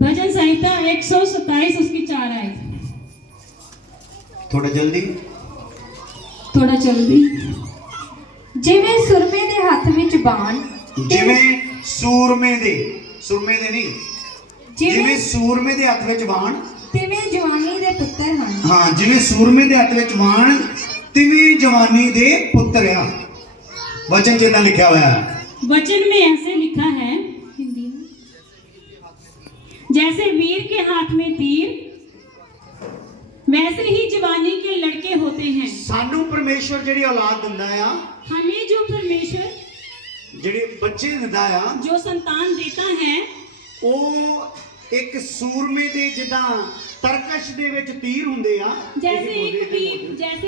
भजन संहिता 127 उसकी 4 आयत। ਥੋੜਾ ਜਲਦੀ। थोड़ा जल्दी। ਜਿਵੇਂ ਸੁਰਮੇ ਦੇ ਹੱਥ ਵਿੱਚ ਬਾਣ, ਜਿਵੇਂ ਸੂਰਮੇ ਦੇ ਨਹੀਂ, ਜਿਵੇਂ ਸੂਰਮੇ ਦੇ ਹੱਥ ਵਿੱਚ ਬਾਣ, ਤਿਵੇਂ ਜਵਾਨੀ ਦੇ ਪੁੱਤਰ ਹਨ। ਹਾਂ, ਜਿਵੇਂ ਸੂਰਮੇ ਦੇ ਹੱਥ ਵਿੱਚ ਬਾਣ ਤਿਵੇਂ ਜਵਾਨੀ ਦੇ ਪੁੱਤਰ ਆ। ਵਚਨ ਚ ਇਦਾਂ ਲਿਖਿਆ ਹੋਇਆ ਹੈ। वचन में ऐसे लिखा है हिंदी में, जैसे वीर के हाथ में तीर वैसे ही जवानी के लड़के होते हैं। ਸਾਨੂੰ ਪਰਮੇਸ਼ਵਰ ਜਿਹੜੀ ਔਲਾਦ ਦਿੰਦਾ ਆ, हमें जो परमेश्वर ਜਿਹੜੇ ਬੱਚੇ ਦਿੰਦਾ ਆ, जो संतान देता है ਉਹ ਇੱਕ ਸੂਰਮੇ ਦੇ ਜਿੱਦਾਂ ਤਰਕਸ਼ ਦੇ ਵਿੱਚ ਤੀਰ ਹੁੰਦੇ ਆ। जैसे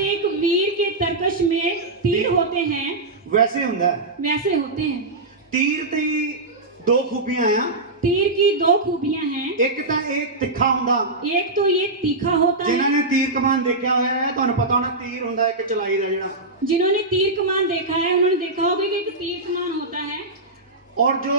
एक वीर के तरकश में तीर होते हैं, ਵੈਸੇ ਹੁੰਦਾ ਹੈ। वैसे होते हैं। ਤੀਰ ਦੀ ਦੋ ਖੂਬੀਆਂ ਆ। तीर की दो खूबियां हैं। ਇੱਕ ਤਾਂ ਇਹ ਤਿੱਖਾ ਹੁੰਦਾ। एक तो ये तीखा होता ਜਿਨ੍ਹਾਂ है। ਨੇ ਤੀਰ ਕਮਾਨ ਦੇਖਿਆ ਹੋਇਆ ਹੈ ਤੁਹਾਨੂੰ ਪਤਾ ਹੋਣਾ ਤੀਰ ਹੁੰਦਾ ਇੱਕ ਚਲਾਈ ਦਾ ਜਿਹੜਾ। जिन्होंने तीर कमान देखा है उन्होंने देखा होगा कि एक तीर कमान होता है। ਔਰ ਜੋ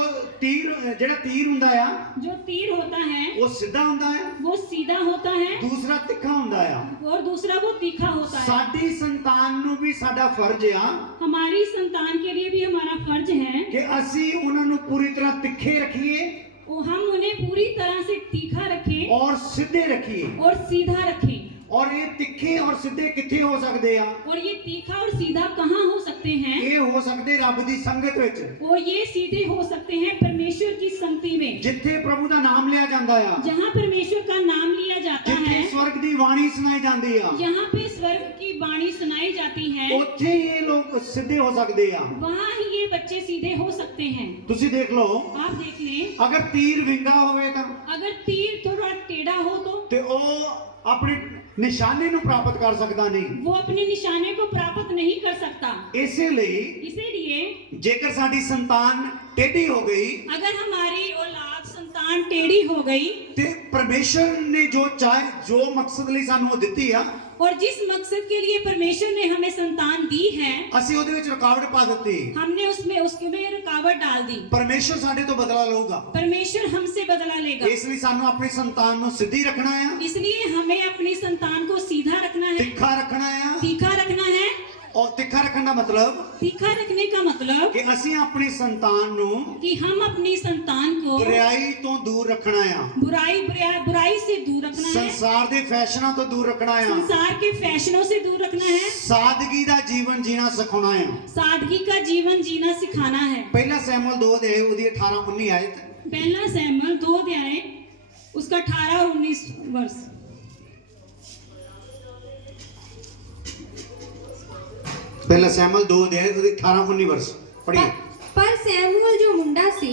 ਜਿਹੜਾ ਤੀਰ ਹੁੰਦਾ ਆ जो तीर होता है ਉਹ ਸਿੱਧਾ ਹੁੰਦਾ ਹੈ, वो सीधा होता है ਦੂਸਰਾ ਤਿੱਖਾ ਹੁੰਦਾ ਆ। और दूसरा वो तीखा होता है। ਸਾਡੀ ਸੰਤਾਨ ਨੂੰ ਵੀ ਸਾਡਾ ਫਰਜ਼ ਆ हमारी संतान के लिए भी हमारा फर्ज है ਕਿ ਅਸੀਂ ਉਹਨਾਂ ਨੂੰ ਪੂਰੀ ਤਰ੍ਹਾਂ ਤਿੱਖੇ ਰੱਖੀਏ और हम उन्हें पूरी तरह से तीखा रखें ਔਰ ਸਿੱਧੇ ਰੱਖੀਏ। और सीधा रखें। ਔਰ ਇਹ ਤਿੱਖੇ ਔਰ ਸਿੱਧੇ ਕਿੱਥੇ ਹੋ ਸਕਦੇ ਆ? और ये तीखा और सीधा कहाँ हो सकते हैं? ਇਹ ਹੋ ਸਕਦੇ ਰੱਬ ਦੀ ਸੰਗਤ ਵਿੱਚ, और ये सीधे हो सकते हैं परमेश्वर की संगति में, ਜਿੱਥੇ ਪ੍ਰਭੂ ਦਾ ਨਾਮ ਲਿਆ ਜਾਂਦਾ ਆ, जहाँ परमेश्वर का नाम लिया जाता ਜਿੱਥੇ है, ਸਵਰਗ ਦੀ ਬਾਣੀ ਸੁਣਾਈ ਜਾਂਦੀ ਆ, यहाँ पे स्वर्ग की वाणी सुनाई जाती है, ਉੱਥੇ ਹੀ ਇਹ ਲੋਕ ਸਿੱਧੇ ਹੋ ਸਕਦੇ ਆ। वहाँ ही ये बच्चे सीधे हो सकते हैं। ਤੁਸੀਂ ਦੇਖ ਲਓ, आप देख लें, ਅਗਰ ਤੀਰ ਵਿੰਗਾ ਹੋਵੇ ਤਾਂ अगर तीर थोड़ा टेढ़ा हो तो ਤੇ ਉਹ ਆਪਣੀ ਨਿਸ਼ਾਨੇ ਨੂੰ ਪ੍ਰਾਪਤ ਕਰ ਸਕਦਾ ਨਹੀਂ। वो अपने निशाने को प्राप्त नहीं कर सकता। ਇਸੇ ਲਈ इसीलिए ਜੇਕਰ ਸਾਡੀ ਸੰਤਾਨ ਟੇਢੀ ਹੋ ਗਈ अगर हमारी औलाद संतान टेढ़ी हो गई ਤੇ ਪਰਮੇਸ਼ਰ ਨੇ ਜੋ ਮਕਸਦ ਲਈ ਸਾਨੂੰ ਉਹ ਦਿੱਤੀ ਆ, और जिस मकसद के लिए परमेश्वर ने हमें संतान दी है, ਅਸੀਂ ਉਹਦੇ ਵਿੱਚ ਰੁਕਾਵਟ ਪਾ ਦਿੱਤੀ। हमने उसमें रुकावट डाल दी। ਪਰਮੇਸ਼ਰ ਸਾਡੇ ਤੋਂ ਬਦਲਾ ਲਊਗਾ। परमेश्वर हमसे बदला लेगा। ਇਸ ਲਈ ਸਾਨੂੰ ਆਪਣੀ ਸੰਤਾਨ ਨੂੰ ਸਿੱਧੀ ਰੱਖਣਾ ਆ, इसलिए हमें अपनी संतान को सीधा रखना है, ਤਿੱਖਾ ਰੱਖਣਾ ਆ। तीखा रखना है। ਔਰ ਤਿੱਖਾ ਰੱਖਣ ਦਾ ਮਤਲਬ तीखा रखने का मतलब ਕਿ ਅਸੀਂ ਆਪਣੀ ਸੰਤਾਨ ਨੂੰ कि हम अपनी संतान को ਬੁਰਾਈ ਤੋਂ ਦੂਰ ਰੱਖਣਾ ਆ, बुराई से दूर रखना है, ਸੰਸਾਰ ਦੇ ਫੈਸ਼ਨਾਂ ਤੋਂ ਦੂਰ ਰੱਖਣਾ ਆ, संसार के फैशनों से दूर रखना है, ਸਾਦਗੀ ਦਾ ਜੀਵਨ ਜੀਣਾ ਸਿਖਾਉਣਾ ਆ। सादगी का जीवन जीना सिखाना है। ਪਹਿਲਾ ਸੈਮੂਅਲ 2 ਦੇ ਉਹਦੀ 18-19 ਆਇਤ। पहला सैमुएल 2 अध्याय उसका 18-19 वर्ष। ਪਹਿਲਾ ਸੈਮੂਅਲ 2 ਦੇ ਉਹਦੀ 18-19 ਵਰਸ ਪੜ੍ਹੀਏ। ਪਰ ਸੈਮੂਅਲ ਜੋ ਮੁੰਡਾ ਸੀ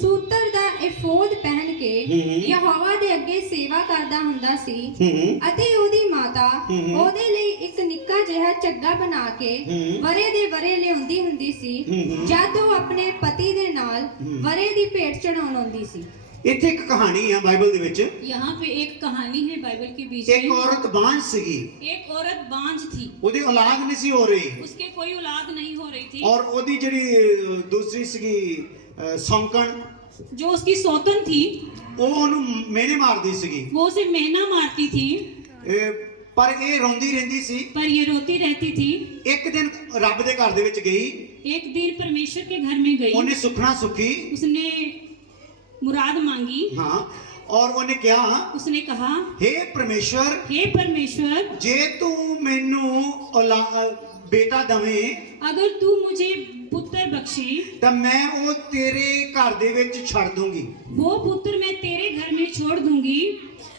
ਸੂਤਰ ਦਾ 에ਫੋਦ ਪਹਿਨ ਕੇ ਯਹੋਵਾ ਦੇ ਅੱਗੇ ਸੇਵਾ ਕਰਦਾ ਹੁੰਦਾ ਸੀ ਅਤੇ ਉਹਦੀ ਮਾਤਾ ਉਹਦੇ ਲਈ ਇੱਕ ਨਿੱਕਾ ਜਿਹਾ ਝੱਗਾ ਬਣਾ ਕੇ ਵਰੇ ਦੇ ਵਰੇ ਲਿਆਉਂਦੀ ਹੁੰਦੀ ਸੀ ਜਦ ਉਹ ਆਪਣੇ ਪਤੀ ਦੇ ਨਾਲ ਵਰੇ ਦੀ ਭੇਟ ਚੜਾਉਣ ਆਉਂਦੀ ਸੀ। ਇੱਥੇ ਇੱਕ ਕਹਾਣੀ ਆ ਬਾਈਬਲ ਦੇ ਵਿੱਚ। यहाँ पे एक कहानी है बाइबल के बीच ਇੱਕ में। ਔਰਤ ਬਾਂਝ ਸੀਗੀ, एक औरत बांझ थी, ਉਹਦੀ ਔਲਾਦ ਨਹੀਂ ਸੀ ਹੋ ਰਹੀ, उसके कोई औलाद नहीं हो रही थी। ਔਰ ਉਹਦੀ ਜਿਹੜੀ ਦੂਸਰੀ ਸੀਗੀ ਸੌਂਕਣ, जो उसकी सौतन थी ਉਹ ਉਹਨੂੰ ਮਿਹਣੇ ਮਾਰਦੀ ਸੀਗੀ। वो उसे मेहना मारती थी, ਪਰ ਇਹ ਰੋਂਦੀ ਰਹਿੰਦੀ ਸੀ। पर ये रोती रहती थी। ਇੱਕ ਦਿਨ ਰੱਬ ਦੇ ਘਰ ਦੇ ਵਿੱਚ गई, एक दिन परमेश्वर के घर में गई, ਉਹਨੇ ਸੁਖਣਾ ਸੁਖੀ। उसने मुराद मांगी। हाँ, और ਉਹਨੇ ਕਿਹਾ, उसने कहा, हे परमेश्वर, हे परमेश्वर, ਜੇ ਤੂੰ ਮੈਨੂੰ ਬੇਟਾ ਦਵੇਂ अगर तू मुझे पुत्र बख्शे ਤਾਂ ਮੈਂ ਉਹ ਤੇਰੇ ਘਰ ਦੇ ਵਿੱਚ ਛੱਡ ਦੂੰਗੀ। वो पुत्र मैं तेरे घर में छोड़ दूंगी।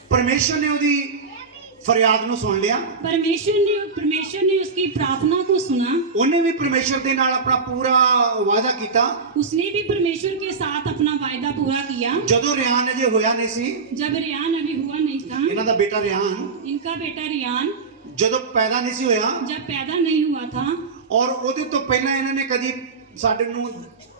ਪਰਮੇਸ਼ਰ ਨੇ ਉਹਦੀ ਫਰਿਆਦ ਨੂੰ ਸੁਣ ਲਿਆ। परमेश्वर ने उसकी प्रार्थना को सुना। ਉਹਨੇ ਵੀ ਪਰਮੇਸ਼ਰ ਦੇ ਨਾਲ ਆਪਣਾ ਪੂਰਾ ਵਾਅਦਾ ਕੀਤਾ। उसने भी परमेश्वर के साथ अपना वायदा पूरा किया। ਜਦੋਂ ਰਿਆਨ ਅਜੇ ਹੋਇਆ ਨਹੀਂ ਸੀ, जब रियान अभी हुआ नहीं था, ਇਹਨਾਂ ਦਾ ਬੇਟਾ ਰਿਆਨ इनका बेटा रियान ਜਦੋਂ ਪੈਦਾ ਨਹੀਂ ਸੀ ਹੋਇਆ, जब पैदा नहीं हुआ था, ਔਰ ਉਹਦੇ ਤੋਂ ਪਹਿਲਾਂ ਇਹਨਾਂ ਨੇ ਕਦੀ ਸਾਡੇ ਨੂੰ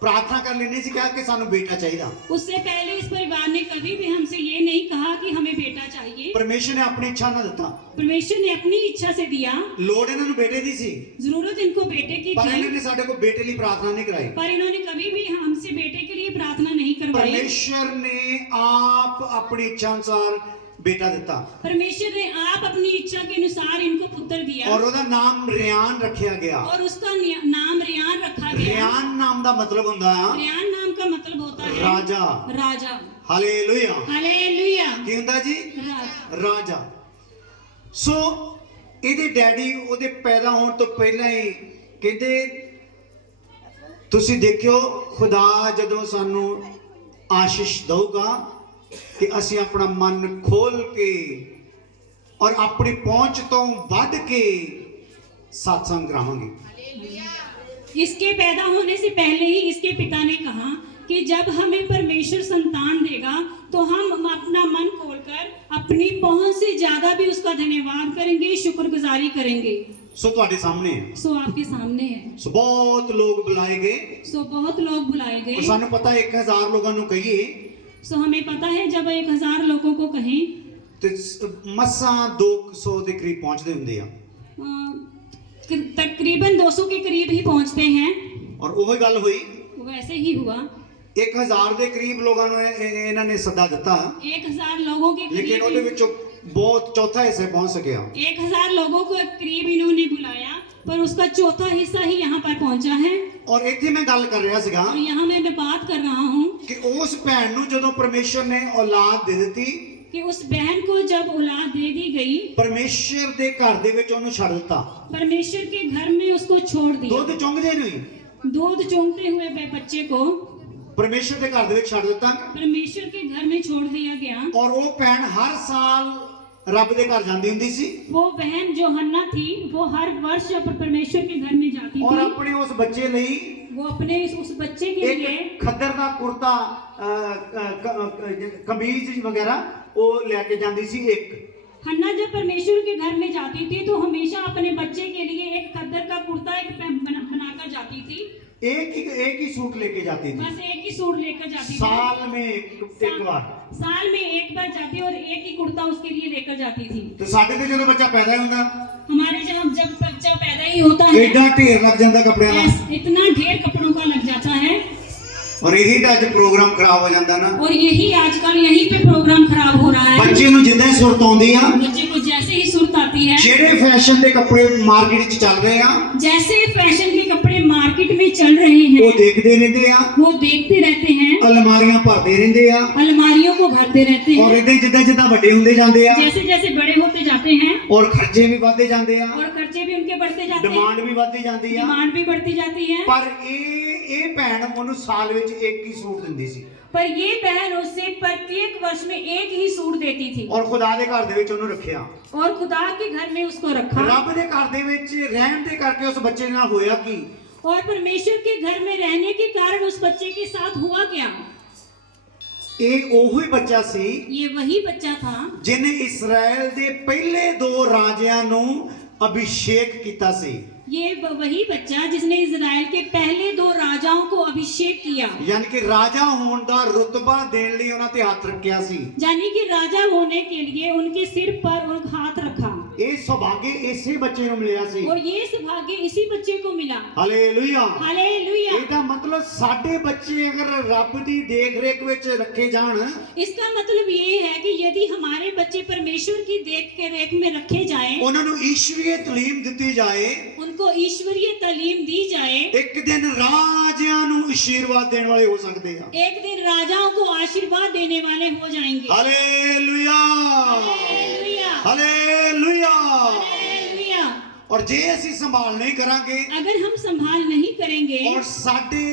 प्रार्थना कर लेने से कहा कि सानू बेटा चाहिए। उससे पहले इस परिवार ने कभी भी हमसे ये नहीं कहा कि हमें बेटा चाहिए। परमेश्वर ने अपनी इच्छा ना दिता, परमेश्वर ने अपनी इच्छा से दिया। लोड़ इन्होंने बेटे दी सी, जरूरत इनको बेटे की पर थी, इन्होंने साडे को बेटे लिए प्रार्थना नहीं कराई। पर इन्होंने कभी भी हमसे बेटे के लिए प्रार्थना नहीं करवाई। परमेश्वर ने आप अपनी इच्छा अनुसार बेटा दिता। परमेश्वर ने आप अपनी इच्छा के अनुसार इनको पुत्र दिया, और उसका नाम रियान रखा गया। और उसका नाम रियान रखा गया। रियान नाम का मतलब होता है, रियान नाम का मतलब होता है राजा। राजा। Hallelujah, hallelujah. की हुंदा जी? राजा। राजा। सो ਇਹਦੇ ਡੈਡੀ ਉਹਦੇ ਪੈਦਾ ਹੋਣ ਤੋਂ ਪਹਿਲਾਂ ਹੀ ਕਹਿੰਦੇ ਤੁਸੀਂ ਦੇਖਿਓ ਖੁਦਾ ਜਦੋਂ ਸਾਨੂੰ ਆਸ਼ੀਸ਼ ਦਊਗਾ ਕਿ ਅਸੀਂ ਆਪਣਾ ਮਨ ਖੋਲ ਕੇ ਔਰ ਆਪਣੀ ਪਹੁੰਚ ਤੋਂ ਵੱਧ ਕੇ सत्संग करावांगे। इसके पैदा होने से पहले ही इसके पिता ने कहा कि जब हमें परमेश्वर संतान देगा तो हम अपना मन खोल छोड़कर अपनी पहुंच से ज्यादा भी उसका धन्यवाद करेंगे, शुक्रगुजारी करेंगे। सो ਤੁਹਾਡੇ ਸਾਹਮਣੇ ਹੈ। सो आपके सामने है। सो बहुत लोग बुलाए गए। सो बहुत लोग बुलाए गए। और ਸਾਨੂੰ ਪਤਾ 1000 ਲੋਕਾਂ ਨੂੰ ਕਹੀਏ सो हमें पता है जब 1000 लोगों को कहें ਤੇ ਮਸਾਂ 200 ਦੇ ਕਰੀਬ ਪਹੁੰਚਦੇ ਹੁੰਦੇ ਆ। तकरीबन 200 के करीब ही पहुंचते हैं। ਔਰ ਉਹੀ ਗੱਲ ਹੋਈ, वैसे ही हुआ। 1000 ਦੇ ਕਰੀਬ ਲੋਕਾਂ ਨੂੰ ਇਹਨਾਂ ਨੇ ਸੱਦਾ ਦਿੱਤਾ, 1000 लोगों के ਲੇਕਿਨ ਉਹਦੇ करीब ਵਿੱਚੋਂ ਬਹੁਤ ਚੌਥਾ ਹਿੱਸਾ पहुंच सकिया। 1000 लोगों को करीब इन्होंने बुलाया, पर उसका चौथा हिस्सा ही यहाँ पर पहुंचा है। ਔਰ ਇੱਥੇ ਮੈਂ ਗੱਲ ਕਰ ਰਿਹਾ ਸੀਗਾ और यहाँ मैं बात कर रहा हूँ ਕਿ ਉਸ ਭੈਣ ਨੂੰ ਜਦੋਂ ਪਰਮੇਸ਼ਰ ਨੇ ਔਲਾਦ ਦੇ ਦਿੱਤੀ, कि उस बहन को जब औलाद दे दी गई, ਪਰਮੇਸ਼ਰ ਦੇ ਘਰ ਦੇ ਵਿੱਚ ਉਹਨੂੰ ਛੱਡ ਦਿੱਤਾ। परमेश्वर के घर में उसको छोड़ दिया। ਦੁੱਧ ਚੁੰਗਦੇ ਨਹੀਂ, दूध चूंघते हुए बच्चे को ਪਰਮੇਸ਼ਰ ਦੇ ਘਰ ਦੇ ਵਿੱਚ ਛੱਡ ਦਿੱਤਾ। परमेश्वर के घर में छोड़ दिया गया। ਔਰ ਉਹ ਭੈਣ ਹਰ ਸਾਲ ਰੱਬ ਦੇ ਘਰ ਜਾਂਦੀ ਹੁੰਦੀ ਸੀ वो बहन जो हन्ना थी, वो हर वर्ष परमेश्वर के घर में जाती ਔਰ थी। ਆਪਣੇ ਉਸ ਬੱਚੇ ਲਈ वो अपने उस बच्चे के लिए ਇੱਕ ਖੱਦਰ ਦਾ ਕੁਰਤਾ, ਕਮੀਜ਼ ਵਗੈਰਾ ਉਹ ਲੈ ਕੇ ਜਾਂਦੀ ਸੀ। ਇੱਕ हन्ना जब परमेश्वर के घर में जाती थी तो हमेशा अपने बच्चे के लिए एक खद्दर का कुर्ता बनाकर जाती थी। एक ही सूट लेके जाती थी, बस एक ही सूट लेकर जाती थी। साल में एक बार। साल में एक बार जाती और एक ही कुर्ता उसके लिए लेकर जाती थी। ਤੇ ਸਾਡੇ ਤੇ ਜਦੋਂ ਬੱਚਾ ਪੈਦਾ ਹੁੰਦਾ हमारे जब बच्चा पैदा ही होता है, ਐਡਾ ਢੇਰ ਲੱਗ ਜਾਂਦਾ ਕੱਪੜਿਆਂ ਦਾ। इतना ढेर कपड़ों का लग जाता है। ਔਰ ਇਹੀ ਤਾਂ ਅੱਜ ਪ੍ਰੋਗਰਾਮ ਖਰਾਬ ਹੋ ਜਾਂਦਾ ਨਾ। और यही आजकल यहीं पे प्रोग्राम खराब हो रहा है। ਬੱਚੇ ਨੂੰ ਜਿੱਦਾਂ ਹੀ ਸੁਰਤ ਆਉਂਦੀ ਆ, बच्चे को जैसे ही सुरत आती है, ਜਿਹੜੇ ਫੈਸ਼ਨ ਦੇ ਕੱਪੜੇ ਮਾਰਕੀਟ 'ਚ ਚੱਲ ਰਹੇ ਆ जैसे फैशन के कपड़े मार्केट में चल रहे हैं, ਉਹ ਦੇਖਦੇ ਰਹਿੰਦੇ ਆ, वो देखते रहते हैं, ਅਲਮਾਰੀਆਂ ਭਰਦੇ ਰਹਿੰਦੇ ਆ। अलमारियों को भरते रहते ਔਰ हैं। ਇਦਾਂ ਜਿੱਦਾਂ ਜਿੱਦਾਂ ਵੱਡੇ ਹੁੰਦੇ ਜਾਂਦੇ ਆ जैसे जैसे बड़े होते जाते हैं ਔਰ ਖਰਚੇ ਵੀ ਵੱਧਦੇ ਜਾਂਦੇ ਆ, और खर्चे भी उनके बढ़ते जाते हैं, ਡਿਮਾਂਡ ਵੀ ਵੱਧਦੀ ਜਾਂਦੀ ਆ। डिमांड भी बढ़ती जाती है। ਪਰ ਇਹ ਭੈਣ ਉਹਨੂੰ ਸਾਲ ਵਿੱਚ ਇੱਕ ਹੀ ਸੂਟ ਦਿੰਦੀ ਸੀ पर ये बहन उससे प्रत्येक वर्ष में एक ही सूट देती थी ਔਰ ਖੁਦਾ ਦੇ ਘਰ ਦੇ ਵਿੱਚ ਉਹਨੂੰ ਰੱਖਿਆ। और खुदा के घर में उसको रखा। ਰੱਬ ਦੇ ਘਰ ਦੇ ਵਿੱਚ ਰਹਿਣ ਦੇ ਕਰਕੇ ਉਸ ਬੱਚੇ ਨਾਲ ਹੋਇਆ ਕੀ? और परमेश्वर के घर में रहने के कारण उस बच्चे के साथ हुआ क्या? ਇਹ ਉਹੀ ਬੱਚਾ ਸੀ ये वही बच्चा था ਜਿਹਨੇ ਇਸਰਾਇਲ ਦੇ ਪਹਿਲੇ 2 ਰਾਜਿਆਂ ਨੂੰ ਅਭਿਸ਼ੇਕ ਕੀਤਾ ਸੀ। ये वही बच्चा जिसने इजराइल के पहले 2 राजाओं को अभिषेक किया, ਯਾਨੀ ਕਿ ਰਾਜਾ ਹੋਣ ਦਾ ਰੁਤਬਾ ਦੇਣ ਲਈ ਉਹਨਾਂ ਤੇ ਹੱਥ ਰੱਖਿਆ ਸੀ। यानी कि राजा होने के लिए उनके सिर पर उन हाथ रखा। ਇਹ ਸੁਭਾਗੇ ਇਸੇ ਬੱਚੇ ਨੂੰ ਮਿਲਿਆ ਸੀ। और ये सौभाग्य इसी बच्चे को मिला। ਹਾਲੇਲੂਇਆ। हालेलुया। ਇਹਦਾ ਮਤਲਬ ਸਾਡੇ ਬੱਚੇ ਅਗਰ ਰੱਬ ਦੀ ਦੇਖ ਰੇਖ ਵਿੱਚ ਰੱਖੇ ਜਾਣ, इसका मतलब ये है कि यदि हमारे बच्चे परमेश्वर की देख के रेख में रखे जाएं, ਉਹਨਾਂ ਨੂੰ ਈਸ਼ਵਰੀय ਤਾਲੀਮ ਦਿੱਤੀ ਜਾਏ, उनको ईश्वरीय तालीम दी जाए, ਇੱਕ ਦਿਨ ਰਾਜਿਆਂ ਨੂੰ ਆਸ਼ੀਰਵਾਦ ਦੇਣ ਵਾਲੇ ਹੋ ਸਕਦੇ ਆ। एक दिन राजाओं को आशीर्वाद देने वाले हो जाएंगे। ਹਾਲੇਲੂਇਆ। हालेलुया। ਹਾਲੇਲੂਇਆ। हालेलुया। ਔਰ ਜੇ ਅਸੀਂ ਸੰਭਾਲ ਨਹੀਂ ਕਰਾਂਗੇ अगर हम संभाल नहीं करेंगे, ਔਰ ਸਾਡੇ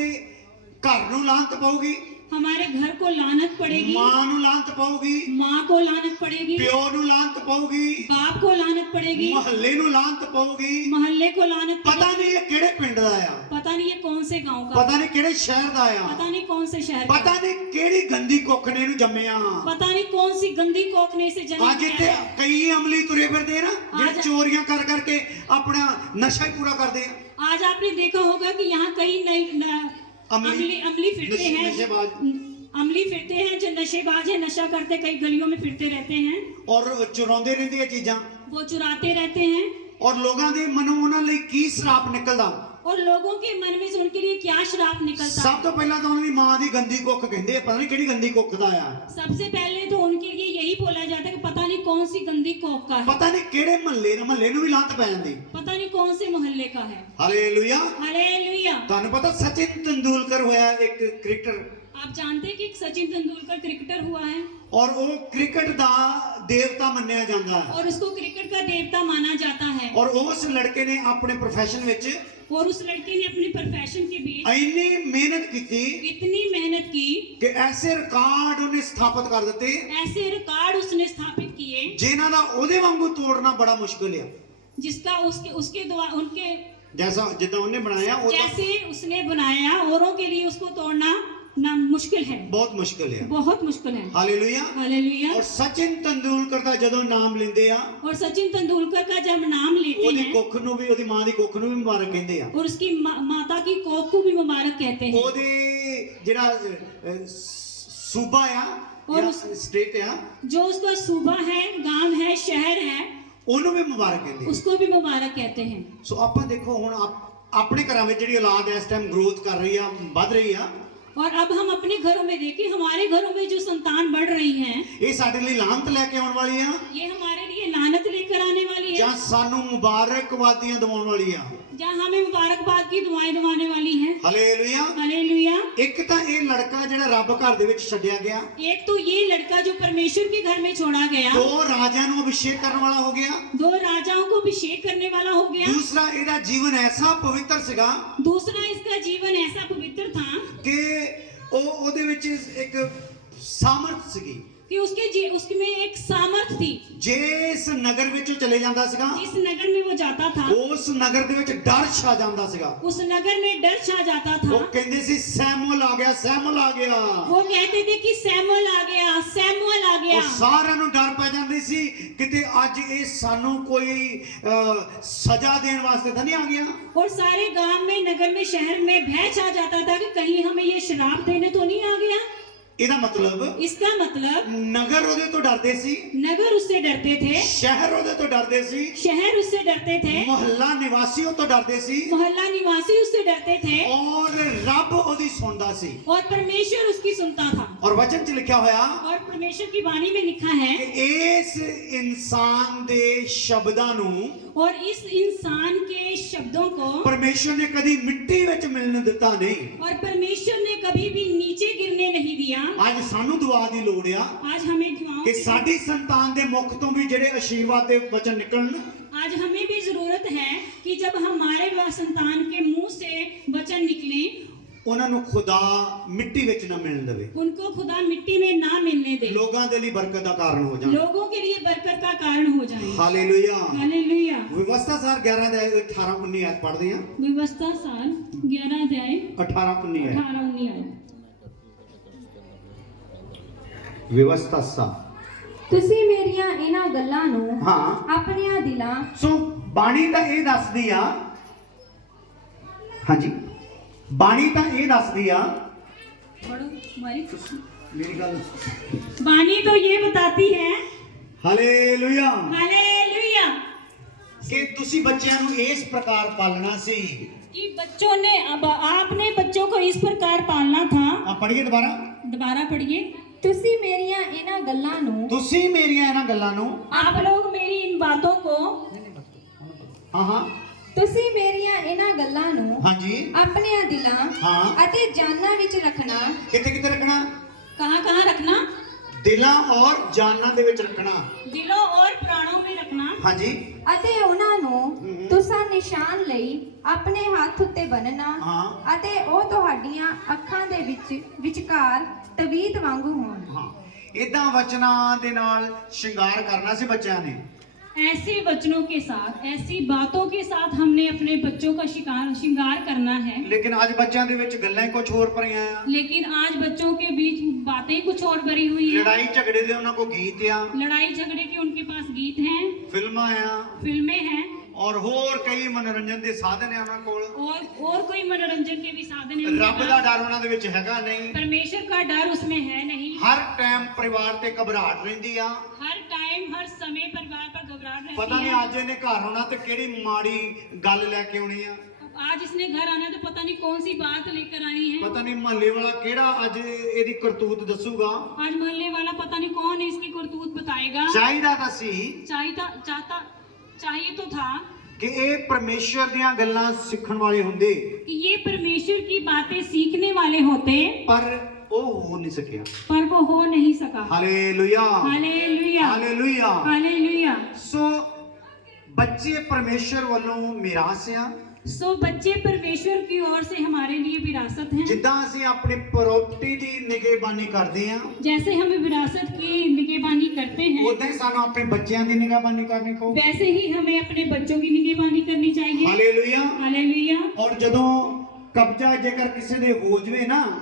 ਘਰ ਨੂੰ ਲਾਂਤ ਪਊਗੀ, हमारे घर को लानत पड़ेगी, ਮਾਂ ਨੂੰ ਲਾਂਤ ਪਊਗੀ, माँ को लानत पड़ेगी, ਪਿਓ ਨੂੰ ਲਾਂਤ ਪਊਗੀ, बाप को लानत पड़ेगी, ਮਹੱਲੇ ਨੂੰ ਲਾਂਤ ਪਊਗੀ। मोहल्ले को लानत ਪਤਾ पड़ेगी। ਨਹੀਂ ਇਹ ਕਿਹੜੇ ਪਿੰਡ ਦਾ ਆ, पता नहीं ये कौन से गांव का, ਪਤਾ ਨਹੀਂ ਕਿਹੜੇ ਸ਼ਹਿਰ ਦਾ ਆ, पता नहीं कौन से शहर ਪਤਾ का, ਨਹੀਂ ਕਿਹੜੀ ਗੰਦੀ ਕੁੱਖ ਨੇ ਇਹਨੂੰ ਜੰਮਿਆ। पता नहीं कौन सी गंदी कोखने से जन्म ਅੱਜ लिया ਇੱਥੇ है। ਕਈ ਅਮਲੀ ਤੁਰੇ ਫਿਰਦੇ ਨਾ, ਜਿਹੜੇ ਅੱਜ- ਚੋਰੀਆਂ ਕਰ ਕਰਕੇ ਆਪਣਾ ਨਸ਼ਾ ਹੀ ਪੂਰਾ ਕਰਦੇ ਆ। आज आपने देखा होगा कि यहाँ कई नई अमली फिरते हैं, नशेबाज। अमली फिरते हैं जो नशेबाज है, नशा करते कई गलियों में फिरते रहते हैं, ਔਰ ਚੁਰਾਉਂਦੇ ਰਹਿੰਦੇ ਆ ਚੀਜ਼ਾਂ। वो चुराते रहते हैं। ਔਰ ਲੋਕਾਂ ਦੇ ਮਨੋਂ ਉਹਨਾਂ ਲਈ ਕੀ ਸ਼ਰਾਪ ਨਿਕਲਦਾ? और लोगों के मन में से उनके लिए क्या श्राप निकलता ਸਭ ਤੋਂ ਪਹਿਲਾਂ ਤਾਂ ਉਹਨਾਂ ਦੀ ਮਾਂ ਦੀ ਗੰਦੀ ਕੁੱਖ ਕਹਿੰਦੇ ਆ, ਪਤਾ ਨਹੀਂ ਕਿਹੜੀ ਗੰਦੀ ਕੁੱਖ ਦਾ ਆ। सबसे पहले तो उनके लिए यही बोला जाता है कि पता नहीं कौन सी गंदी कोख का है, ਪਤਾ ਨਹੀਂ ਕਿਹੜੇ ਮਹੱਲੇ ਨੂੰ ਵੀ ਲਾਂਤ ਪੈ ਜਾਂਦੀ। पता नहीं कौन से मोहल्ले का है। ਹਾਲੇਲੂਇਆ। हालेलुया। ਤੁਹਾਨੂੰ ਪਤਾ ਸਚਿਨ ਤੰਦੂਲਕਰ ਹੋਇਆ ਇੱਕ ਕ੍ਰਿਕਟਰ, आप जानते हैं कि एक सचिन तेंदुलकर क्रिकेटर हुआ है ਔਰ ਉਹ ਕ੍ਰਿਕਟ ਦਾ ਦੇਵਤਾ ਮੰਨਿਆ ਜਾਂਦਾ ਹੈ। और उसको क्रिकेट का देवता माना जाता है। ਔਰ ਉਸ ਲੜਕੇ ਨੇ ਆਪਣੇ ਪ੍ਰੋਫੈਸ਼ਨ ਵਿੱਚ और उस लड़के ने अपने प्रोफेशन के बीच ਇੰਨੀ ਮਿਹਨਤ ਕੀਤੀ इतनी मेहनत की, ਕਿ ਐਸੇ ਰਿਕਾਰਡ ਉਹਨੇ ਸਥਾਪਿਤ ਕਰ ਦਿੱਤੇ ऐसे रिकॉर्ड उसने स्थापित किए ਜਿਨ੍ਹਾਂ ਦਾ ਉਹਦੇ ਵਾਂਗੂ ਤੋੜਨਾ ਬੜਾ ਮੁਸ਼ਕਿਲ ਆ। जिसका उसके द्वारा उनके ਜੈਸਾ ਜਿੱਦਾਂ ਉਹਨੇ ਬਣਾਇਆ ਉਹ जैसे उसने बनाया औरों के लिए उसको तोड़ना ना मुश्किल है, बहुत मुश्किल है। बहुत मुश्किल है। हालेलुया। हालेलुया। और सचिन तेंदुलकर ਦਾ ਜਦੋਂ ਨਾਮ ਲੈਂਦੇ ਆ और सचिन तेंदुलकर का जब नाम लेते ਉਹਦੀ हैं ਕੁੱਖ ਨੂੰ ਵੀ, ਉਹਦੀ ਮਾਂ ਦੀ ਕੁੱਖ ਨੂੰ ਵੀ ਮੁਬਾਰਕ ਕਹਿੰਦੇ ਆ। और उसकी माता की कोख को भी मुबारक कहते हैं। ਉਹਦੀ ਜਿਹੜਾ ਸੂਬਾ ਆ और ਸਟੇਟ ਆ, जो उसका सूबा है, गांव है, शहर है, ਉਹਨੂੰ ਵੀ ਮੁਬਾਰਕ ਕਹਿੰਦੇ ਆ। उसको भी मुबारक कहते हैं। ਸੋ ਆਪਾਂ ਦੇਖੋ ਹੁਣ ਆਪਣੇ ਘਰਾਂ ਵਿੱਚ ਜਿਹੜੀ ਔਲਾਦ ਇਸ ਟਾਈਮ ਗਰੋਥ ਕਰ ਰਹੀ ਆ, ਵੱਧ ਰਹੀ ਆ, और अब हम अपने घरों में देखें, हमारे घरों में जो संतान बढ़ रही हैं, ਇਹ ਸਾਡੇ ਲਈ ਲਾਹਨਤ ਲੈ ਕੇ ਆਉਣ ਵਾਲੀ ਆ ये हमारे लिए लानत लेकर आने वाली है, ਜਾਂ ਸਾਨੂੰ ਮੁਬਾਰਕਬਾਦੀਆਂ ਦਿਵਾਉਣ ਵਾਲੀ ਆ। जहाँ हमें मुबारकबाद की दुआएं दिवाने वाली हैं। ਹਾਲੇਲੂਇਆ। हालेलुया। ਇੱਕ ਤਾਂ ਇਹ ਲੜਕਾ ਜਿਹੜਾ ਰੱਬ ਘਰ ਦੇ ਵਿੱਚ ਛੱਡਿਆ ਗਿਆ, एक तो ये लड़का जो परमेश्वर के घर में छोड़ा गया, ਦੋ ਰਾਜਿਆਂ ਨੂੰ ਅਭਿਸ਼ੇਕ ਕਰਨ ਵਾਲਾ ਹੋ ਗਿਆ। दो राजाओं को अभिषेक करने वाला हो गया। ਦੂਸਰਾ ਇਹਦਾ ਜੀਵਨ ਐਸਾ ਪਵਿੱਤਰ ਸੀਗਾ दूसरा इसका जीवन ऐसा पवित्र था ਕਿ ਉਹਦੇ ਵਿੱਚ ਇੱਕ ਸਾਮਰਥ ਸੀਗੀ। कि उसमें एक सामर्थ थी। ਜਿਸ ਨਗਰ ਵਿੱਚ ਚਲੇ ਜਾਂਦਾ ਸੀਗਾ, जिस नगर में वो जाता था, ਉਸ ਨਗਰ ਦੇ ਵਿੱਚ ਡਰ ਛਾ ਜਾਂਦਾ ਸੀਗਾ। उस नगर में डर छा जाता था। ਉਹ ਕਹਿੰਦੇ ਸੀ ਸੈਮੂਅਲ ਆ ਗਿਆ, ਸੈਮੂਅਲ ਆ ਗਿਆ। वो कहते थे कि सैमुअल आ गया, सैमुअल आ गया। ਉਹ ਸਾਰਿਆਂ ਨੂੰ ਡਰ ਪੈ ਜਾਂਦੀ ਸੀ ਕਿਤੇ ਅੱਜ ਇਹ ਸਾਨੂੰ ਕੋਈ ਸਜ਼ਾ ਦੇਣ ਵਾਸਤੇ ਤਾਂ ਨਹੀਂ ਆ ਗਿਆ। और सारे गांव में, नगर में, शहर में भय छा जाता था कि कहीं हमें ये श्राप देने तो नहीं आ गया। ਇਹਦਾ ਮਤਲਬ इसका मतलब ਨਗਰ ਉਹਦੇ ਤੋਂ ਡਰਦੇ ਸੀ, नगर उससे डरते थे, ਸ਼ਹਿਰ ਉਹਦੇ ਤੋਂ ਡਰਦੇ ਸੀ, शहर उससे डरते थे, ਮੁਹੱਲਾ ਨਿਵਾਸੀ ਉਹ ਤੋਂ ਡਰਦੇ ਸੀ, मोहल्ला निवासी उससे डरते थे, ਔਰ ਰੱਬ ਉਹਦੀ ਸੁਣਦਾ ਸੀ। और परमेश्वर उसकी सुनता था। ਔਰ ਵਚਨ 'ਚ ਲਿਖਿਆ ਹੋਇਆ और परमेश्वर की वाणी में लिखा है, ਕਿ ਇਸ ਇਨਸਾਨ ਦੇ ਸ਼ਬਦਾਂ ਨੂੰ और इस इंसान के शब्दों को ਪਰਮੇਸ਼ਰ ਨੇ ਕਦੀ ਮਿੱਟੀ ਵਿੱਚ ਮਿਲਣ ਦਿੱਤਾ ਨਹੀਂ। और परमेश्वर ने कभी भी नीचे गिरने नहीं दिया। ਅੱਜ ਸਾਨੂੰ ਦੁਆ ਦੀ ਲੋੜ ਆ आज हमें दुआओं ਕਿ की- ਸਾਡੀ ਸੰਤਾਨ ਦੇ ਮੁਖ ਤੋਂ ਵੀ ਜਿਹੜੇ ਆਸ਼ੀਰਵਾਦ ਦੇ ਵਚਨ ਨਿਕਲਣ। आज हमें भी जरूरत है कि जब हमारे संतान के मुंह से वचन निकले, ਉਹਨਾਂ ਨੂੰ ਖੁਦਾ ਮਿੱਟੀ ਵਿੱਚ ਨਾ ਮਿਲਣ ਦੇਵੇ, उनको खुदा मिट्टी में ना मिलने दे, ਲੋਕਾਂ ਦੇ ਲਈ ਬਰਕਤ ਦਾ ਕਾਰਨ ਹੋ ਜਾਣ। लोगों के लिए बरकत का कारण हो जाए। ਹਾਲੇਲੂਇਆ। हालेलुया। ਵਿਵਸਥਾ ਸਾਰ 11 ਦੇ 18 19 ਆਇਤ पढ़ते हैं। व्यवस्था साल 11 अध्याय 18 19 आयत। 18 19 आयत। ਵਿਵਸਥਾ ਸਾਰ। ਤੁਸੀਂ ਮੇਰੀਆਂ ਇਹਨਾਂ ਗੱਲਾਂ ਨੂੰ ਹਾਂ। ਆਪਣੀਆਂ ਦਿਲਾਂ ਸੋ ਬਾਣੀ ਤਾਂ ਇਹ ਦੱਸਦੀ ਆ, ਹਾਂਜੀ ਬਾਣੀ ਤਾਂ ਇਹ ਦੱਸਦੀ ਆ, ਮੇਰੀ ਗੱਲ वाणी तो ये बताती है, ਹਾਲੇਲੂਇਆ, हालेलुया, ਕਿ ਤੁਸੀਂ ਬੱਚਿਆਂ ਨੂੰ ਇਸ ਪ੍ਰਕਾਰ ਪਾਲਣਾ ਸੀ। कि बच्चों ने, अब आपने बच्चों को इस प्रकार पालना था। ਆ ਪੜ੍ਹੀਏ ਦੁਬਾਰਾ। दोबारा पढ़िए। ਤੁਸੀਂ ਮੇਰੀਆਂ ਇਹਨਾਂ ਗੱਲਾਂ ਨੂੰ ਤੁਸੀਂ ਮੇਰੀਆਂ ਇਹਨਾਂ ਗੱਲਾਂ ਨੂੰ, आप लोग मेरी इन बातों को, ਹਾਂ ਹਾਂ ਤੁਸੀਂ ਮੇਰੀਆਂ ਇਹਨਾਂ ਗੱਲਾਂ ਨੂੰ ਹਾਂਜੀ ਆਪਣੀਆਂ ਦਿਲਾਂ ਹਾਂ। ਅਤੇ ਜਾਨਾਂ ਵਿੱਚ ਰੱਖਣਾ। ਕਿੱਥੇ ਕਿੱਥੇ ਰੱਖਣਾ? कहाँ कहाँ रखना? ਦਿਲਾਂ ਔਰ ਜਾਨਾਂ ਦੇ ਵਿੱਚ ਰੱਖਣਾ। दिलों और प्राणों में रखना। ਹਾਂਜੀ ਅਤੇ ਉਹਨਾਂ ਨੂੰ ਤੁਸਾਂ ਨਿਸ਼ਾਨ ਲਈ ਆਪਣੇ ਹੱਥ ਉੱਤੇ ਬੰਨਣਾ। ਹਾਂ। ਅਤੇ ਉਹ ਤੁਹਾਡੀਆਂ ਅੱਖਾਂ ਦੇ ਵਿਚਕਾਰ ਤਵੀਤ ਵਾਂਗੂ ਹੋਣ। ਹਾਂ, ਇਦਾਂ ਵਚਨਾਂ ਦੇ ਨਾਲ ਸ਼ਿੰਗਾਰ ਕਰਨਾ ਸੀ ਬੱਚਿਆਂ ਨੇ। ऐसे वचनों के साथ, ऐसी बातों के साथ हमने अपने बच्चों का श्रृंगार करना है। ਲੇਕਿਨ ਅੱਜ ਬੱਚਿਆਂ ਦੇ ਵਿੱਚ ਗੱਲਾਂ ਹੀ ਕੁਝ ਹੋਰ ਭਰੀਆਂ ਆ। लेकिन आज बच्चों के बीच बातें कुछ और भरी हुई है। ਲੜਾਈ ਝਗੜੇ ਦੇ ਉਹਨਾਂ ਕੋਲ ਗੀਤ ਆ, लड़ाई झगड़े के उनके पास गीत हैं, ਫਿਲਮਾਂ ਆ, फिल्में हैं, ਔਰ ਹੋਰ ਕਈ ਮਨੋਰੰਜਨ ਦੇ ਸਾਧਨ ਆ ਉਹਨਾਂ ਕੋਲ। और कोई मनोरंजन के भी साधन है उनके ਰੱਬ पास। ਦਾ ਡਰ ਉਹਨਾਂ ਦੇ ਵਿੱਚ ਹੈਗਾ ਨਹੀਂ। परमेश्वर का डर उसमें है नहीं। ਹਰ ਟਾਈਮ ਪਰਿਵਾਰ ਤੇ ਘਬਰਾਹਟ ਰਹਿੰਦੀ ਆ। हर टाइम, हर समय परिवार पर घबराहट ਪਤਾ रहती ਨਹੀਂ है। ਅੱਜ ਇਹਨੇ ਘਰ ਆਉਣਾ ਤੇ ਕਿਹੜੀ ਮਾੜੀ ਗੱਲ ਲੈ ਕੇ ਆਉਣੀ ਆ। आज इसने घर आना तो पता नहीं कौन सी बात लेकर आनी है। ਪਤਾ ਨਹੀਂ ਮਹੱਲੇ ਵਾਲਾ ਕਿਹੜਾ ਅੱਜ ਇਹਦੀ ਕਰਤੂਤ ਦੱਸੂਗਾ। आज मोहल्ले वाला पता नहीं कौन है इसकी करतूत बताएगा। ਚਾਹੀਦਾ ਤਾਂ ਸੀ चाहिए तो था ਕਿ ਇਹ ਪਰਮੇਸ਼ਰ ਦੀਆਂ ਗੱਲਾਂ ਸਿੱਖਣ ਵਾਲੇ ਹੁੰਦੇ, कि ये परमेश्वर की बातें सीखने वाले होते, ਪਰ ਉਹ ਹੋ ਨਹੀਂ ਸਕਿਆ। पर वो हो नहीं सका। Hallelujah, hallelujah, hallelujah. हालेलुया। ਸੋ ਬੱਚੇ ਪਰਮੇਸ਼ਰ ਵੱਲੋਂ ਮਿਰਾਸ ਆ। सो बच्चे परमेश्वर की ओर से हमारे लिए विरासत हैं। ਜਿੱਦਾਂ ਅਸੀਂ ਆਪਣੀ ਪ੍ਰਾਪਰਟੀ ਦੀ ਨਿਗਹਿਬਾਨੀ ਕਰਦੇ ਆ, जैसे हम विरासत की निगहबानी करते हैं, ਉਦਾਂ ਹੀ ਸਾਨੂੰ ਆਪਣੇ ਬੱਚਿਆਂ ਦੀ ਨਿਗਹਿਬਾਨੀ ਕਰਨੀ ਪਊ। वैसे ही हमें अपने बच्चों की निगहबानी करनी चाहिए। ਹਾਲੇਲੂਇਆ। हालेलुया। ਔਰ ਜਦੋਂ ਕਬਜ਼ਾ ਜੇਕਰ ਕਿਸੇ ਦੇ ਹੋ ਜਵੇ ਨਾ,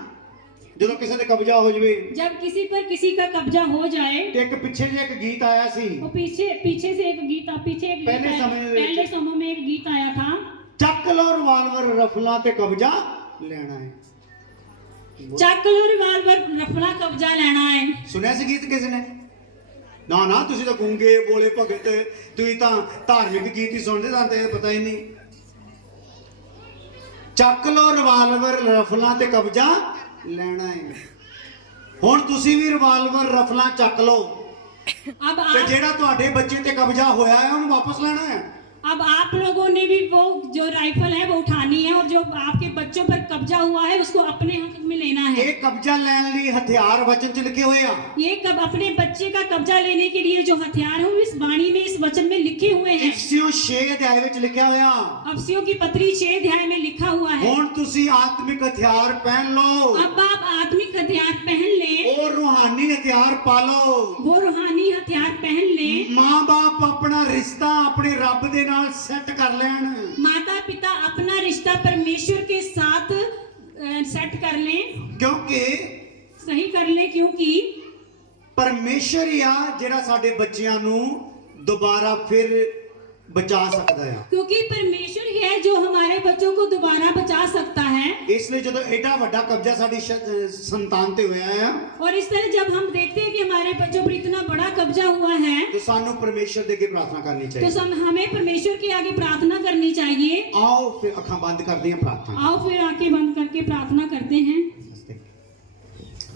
ਜਦੋਂ ਕਿਸੇ ਤੇ ਕਬਜ਼ਾ ਹੋ ਜਵੇ जब किसी पर किसी का कब्जा हो जाए, ਤੇ ਇੱਕ ਪਿੱਛੇ ਜੇ ਇੱਕ ਗੀਤ ਆਇਆ ਸੀ, वो पीछे पीछे से एक गीत पीछे एक गीत पहले आया- समय में- पहले समय में एक गीत आया था, ਚੱਕ ਲੋ ਰਿਵਾਲਵਰ ਰਫਲਾਂ ਤੇ ਕਬਜ਼ਾ ਲੈਣਾ ਹੈ। ਚੱਕ ਲੋ ਰਿਵਾਲਵਰ ਰਫਲਾ ਕਬਜ਼ਾ ਲੈਣਾ ਹੈ। ਸੁਣਿਆ ਸੀ ਗੀਤ ਕਿਸੇ ਨੇ? ਨਾ ਨਾ, ਤੁਸੀਂ ਤਾਂ ਗੂੰਗੇ ਬੋਲੇ ਭਗਤ, ਤੁਸੀਂ ਤਾਂ ਧਾਰਮਿਕ ਗੀਤ ਹੀ ਸੁਣਦੇ, ਤੁਹਾਨੂੰ ਤਾਂ ਇਹ ਪਤਾ ਹੀ ਨਹੀਂ। ਚੱਕ ਲੋ ਰਿਵਾਲਵਰ ਰਫਲਾਂ ਤੇ ਕਬਜ਼ਾ ਲੈਣਾ ਹੈ। ਹੁਣ ਤੁਸੀਂ ਵੀ ਰਿਵਾਲਵਰ ਰਫਲਾਂ ਚੱਕ ਲਓ अब ਤੇ आप ਜਿਹੜਾ ਤੁਹਾਡੇ ਬੱਚੇ ਤੇ ਕਬਜ਼ਾ ਹੋਇਆ ਹੈ ਉਹਨੂੰ ਵਾਪਸ ਲੈਣਾ ਹੈ। अब आप लोगों ने भी वो जो राइफल है वो उठानी है, और जो आपके बच्चों पर कब्जा हुआ है उसको अपने हक में लेना है। ਇਹ ਕਬਜ਼ਾ ਲੈਣ ਲਈ ਹਥਿਆਰ ਵਚਨ ਚ ਲਿਖੇ ਹੋਏ ਆ। ये कब अपने बच्चे का कब्जा लेने के लिए जो हथियार है वो इस वाणी में, इस वचन में लिखे हुए हैं। ਇਫਸੀਓ 6 ਅਧਿਆਇ ਵਿੱਚ ਲਿਖਿਆ ਹੋਇਆ। अफसियों की पत्री 6 अध्याय में लिखा हुआ है। ਹੁਣ ਤੁਸੀਂ ਆਤਮਿਕ ਹਥਿयार ਪਹਿਨ ਲਓ, अब आप आत्मिक हथियार पहन लें, ਉਹ रूहानी हथियार पा लो। वो रूहानी हथियार पहन लें। ਮਾਂ ਬਾਪ ਆਪਣਾ ਰਿਸ਼ਤਾ ਆਪਣੇ ਰੱਬ ਦੇ ਨਾਲ ਸੈੱਟ ਕਰ ਲੈਣ। माता पिता अपना रिश्ता परमेश्वर के साथ सेट कर लें, ਕਿਉਂਕਿ सही कर लें, क्योंकि ਪਰਮੇਸ਼ਰ ਹੀ ਆ ਜਿਹੜਾ ਸਾਡੇ ਬੱਚਿਆਂ ਨੂੰ ਦੁਬਾਰਾ ਫਿਰ ਬਚਾ ਸਕਦਾ ਆ। क्योंकि परमेश्वर ही है जो हमारे बच्चों को दोबारा बचा सकता है। ਇਸ ਲਈ ਜਦੋਂ ਐਡਾ ਵੱਡਾ ਕਬਜ਼ਾ ਸਾਡੀ ਸੰਤਾਨ ਤੇ ਹੋਇਆ ਆ, और इस तरह जब हम देखते हैं कि हमारे बच्चों पर इतना बड़ा कब्जा हुआ है, ਤੇ ਸਾਨੂੰ ਪਰਮੇਸ਼ਰ ਦੇ ਅੱਗੇ ਪ੍ਰਾਰਥਨਾ ਕਰਨੀ तो ਚਾਹੀਦੀ। हमें परमेश्वर के आगे प्रार्थना करनी चाहिए। ਆਓ ਫਿਰ ਅੱਖਾਂ ਬੰਦ ਕਰਦੇ ਹਾਂ, ਪ੍ਰਾਰਥਨਾ। आओ फिर आंखें बंद करके प्रार्थना करते हैं।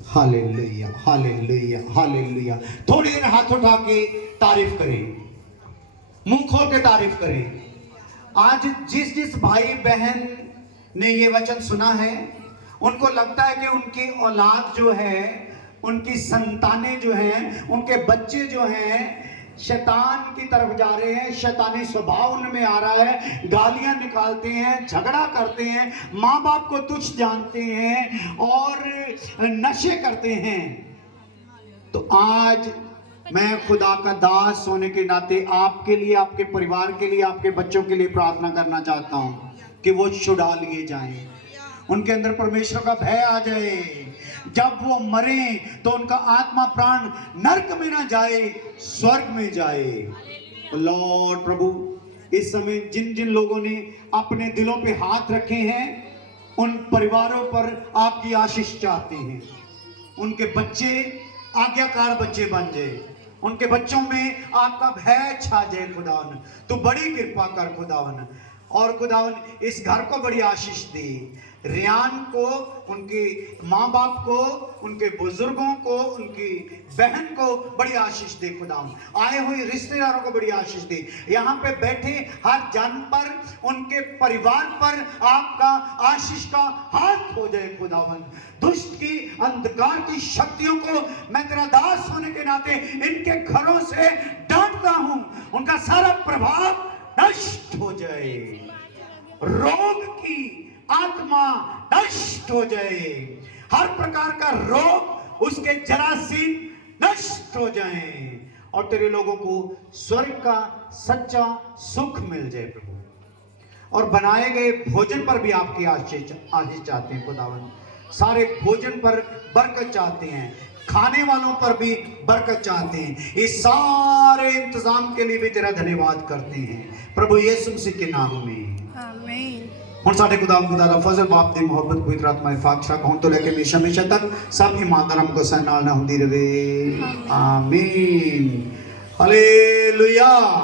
Hallelujah hallelujah hallelujah. थोड़ी देर हाथ उठा के तारीफ करें, मुंह खोल के तारीफ करें। आज जिस जिस भाई बहन ने ये वचन सुना है, उनको लगता है कि उनकी औलाद जो है, उनकी संतानें जो हैं, उनके बच्चे जो हैं शैतान की तरफ जा रहे हैं, शैतानी स्वभाव उनमें आ रहा है, गालियां निकालते हैं, झगड़ा करते हैं, माँ बाप को तुच्छ जानते हैं और नशे करते हैं। तो आज मैं खुदा का दास होने के नाते आपके लिए, आपके परिवार के लिए, आपके बच्चों के लिए प्रार्थना करना चाहता हूँ कि वो छुड़ा लिए जाएं, उनके अंदर परमेश्वर का भय आ जाए। जब वो मरे तो उनका आत्मा प्राण नरक में ना जाए, स्वर्ग में जाए। लॉर्ड प्रभु, इस समय जिन जिन लोगों ने अपने दिलों पे हाथ रखे हैं, उन परिवारों पर आपकी आशीष चाहते हैं। उनके बच्चे आज्ञाकार बच्चे बन जाए, उनके बच्चों में आपका भय छा जाए। खुदावन तू बड़ी कृपा कर खुदावन, और खुदावन इस घर को बड़ी आशीष दे। रियान को, उनके माँ बाप को, उनके बुजुर्गों को, उनकी बहन को बड़ी आशीष दे खुदावन। आए हुए रिश्तेदारों को बड़ी आशीष दे। यहाँ पे बैठे हर जन पर, उनके परिवार पर आपका आशीष का हाथ हो जाए खुदावन। दुष्ट की, अंधकार की शक्तियों को मैं तेरा दास होने के नाते इनके घरों से डांटता हूँ, उनका सारा प्रभाव नष्ट हो जाए। रोग की आत्मा नष्ट हो जाए, हर प्रकार का रोग, उसके जरासीम नष्ट हो जाएं, और तेरे लोगों को स्वर्ग का सच्चा सुख मिल जाए प्रभु। और बनाए गए भोजन पर भी आपकी आशीष चाहते हैं खुदावन। सारे भोजन पर बरकत चाहते हैं, खाने वालों पर भी बरकत चाहते हैं। इस सारे इंतजाम के लिए भी तेरा धन्यवाद करते हैं प्रभु यीशु मसीह के नाम में, आमीन। ਹੁਣ ਸਾਡੇ ਖੁਦਾ ਦਾ ਫਜ਼ਲ, ਬਾਪ ਦੀ ਮੁਹੱਬਤ, ਪਵਿੱਤਰ ਆਤਮਾ ਦੀ ਪਾਕ ਸ਼ਾਖ ਹੁਣ ਤੋਂ ਲੈ ਕੇ ਹਮੇਸ਼ਾ ਹਮੇਸ਼ਾ ਤੱਕ ਸਭ ਇਮਾਨਦਾਰਾਂ ਕੋ ਸਨ ਨਾਲ ਨਾ ਹੁੰਦੀ ਰਹੇ। ਆਮੀਨ। ਹਾਲੇਲੂਇਆ।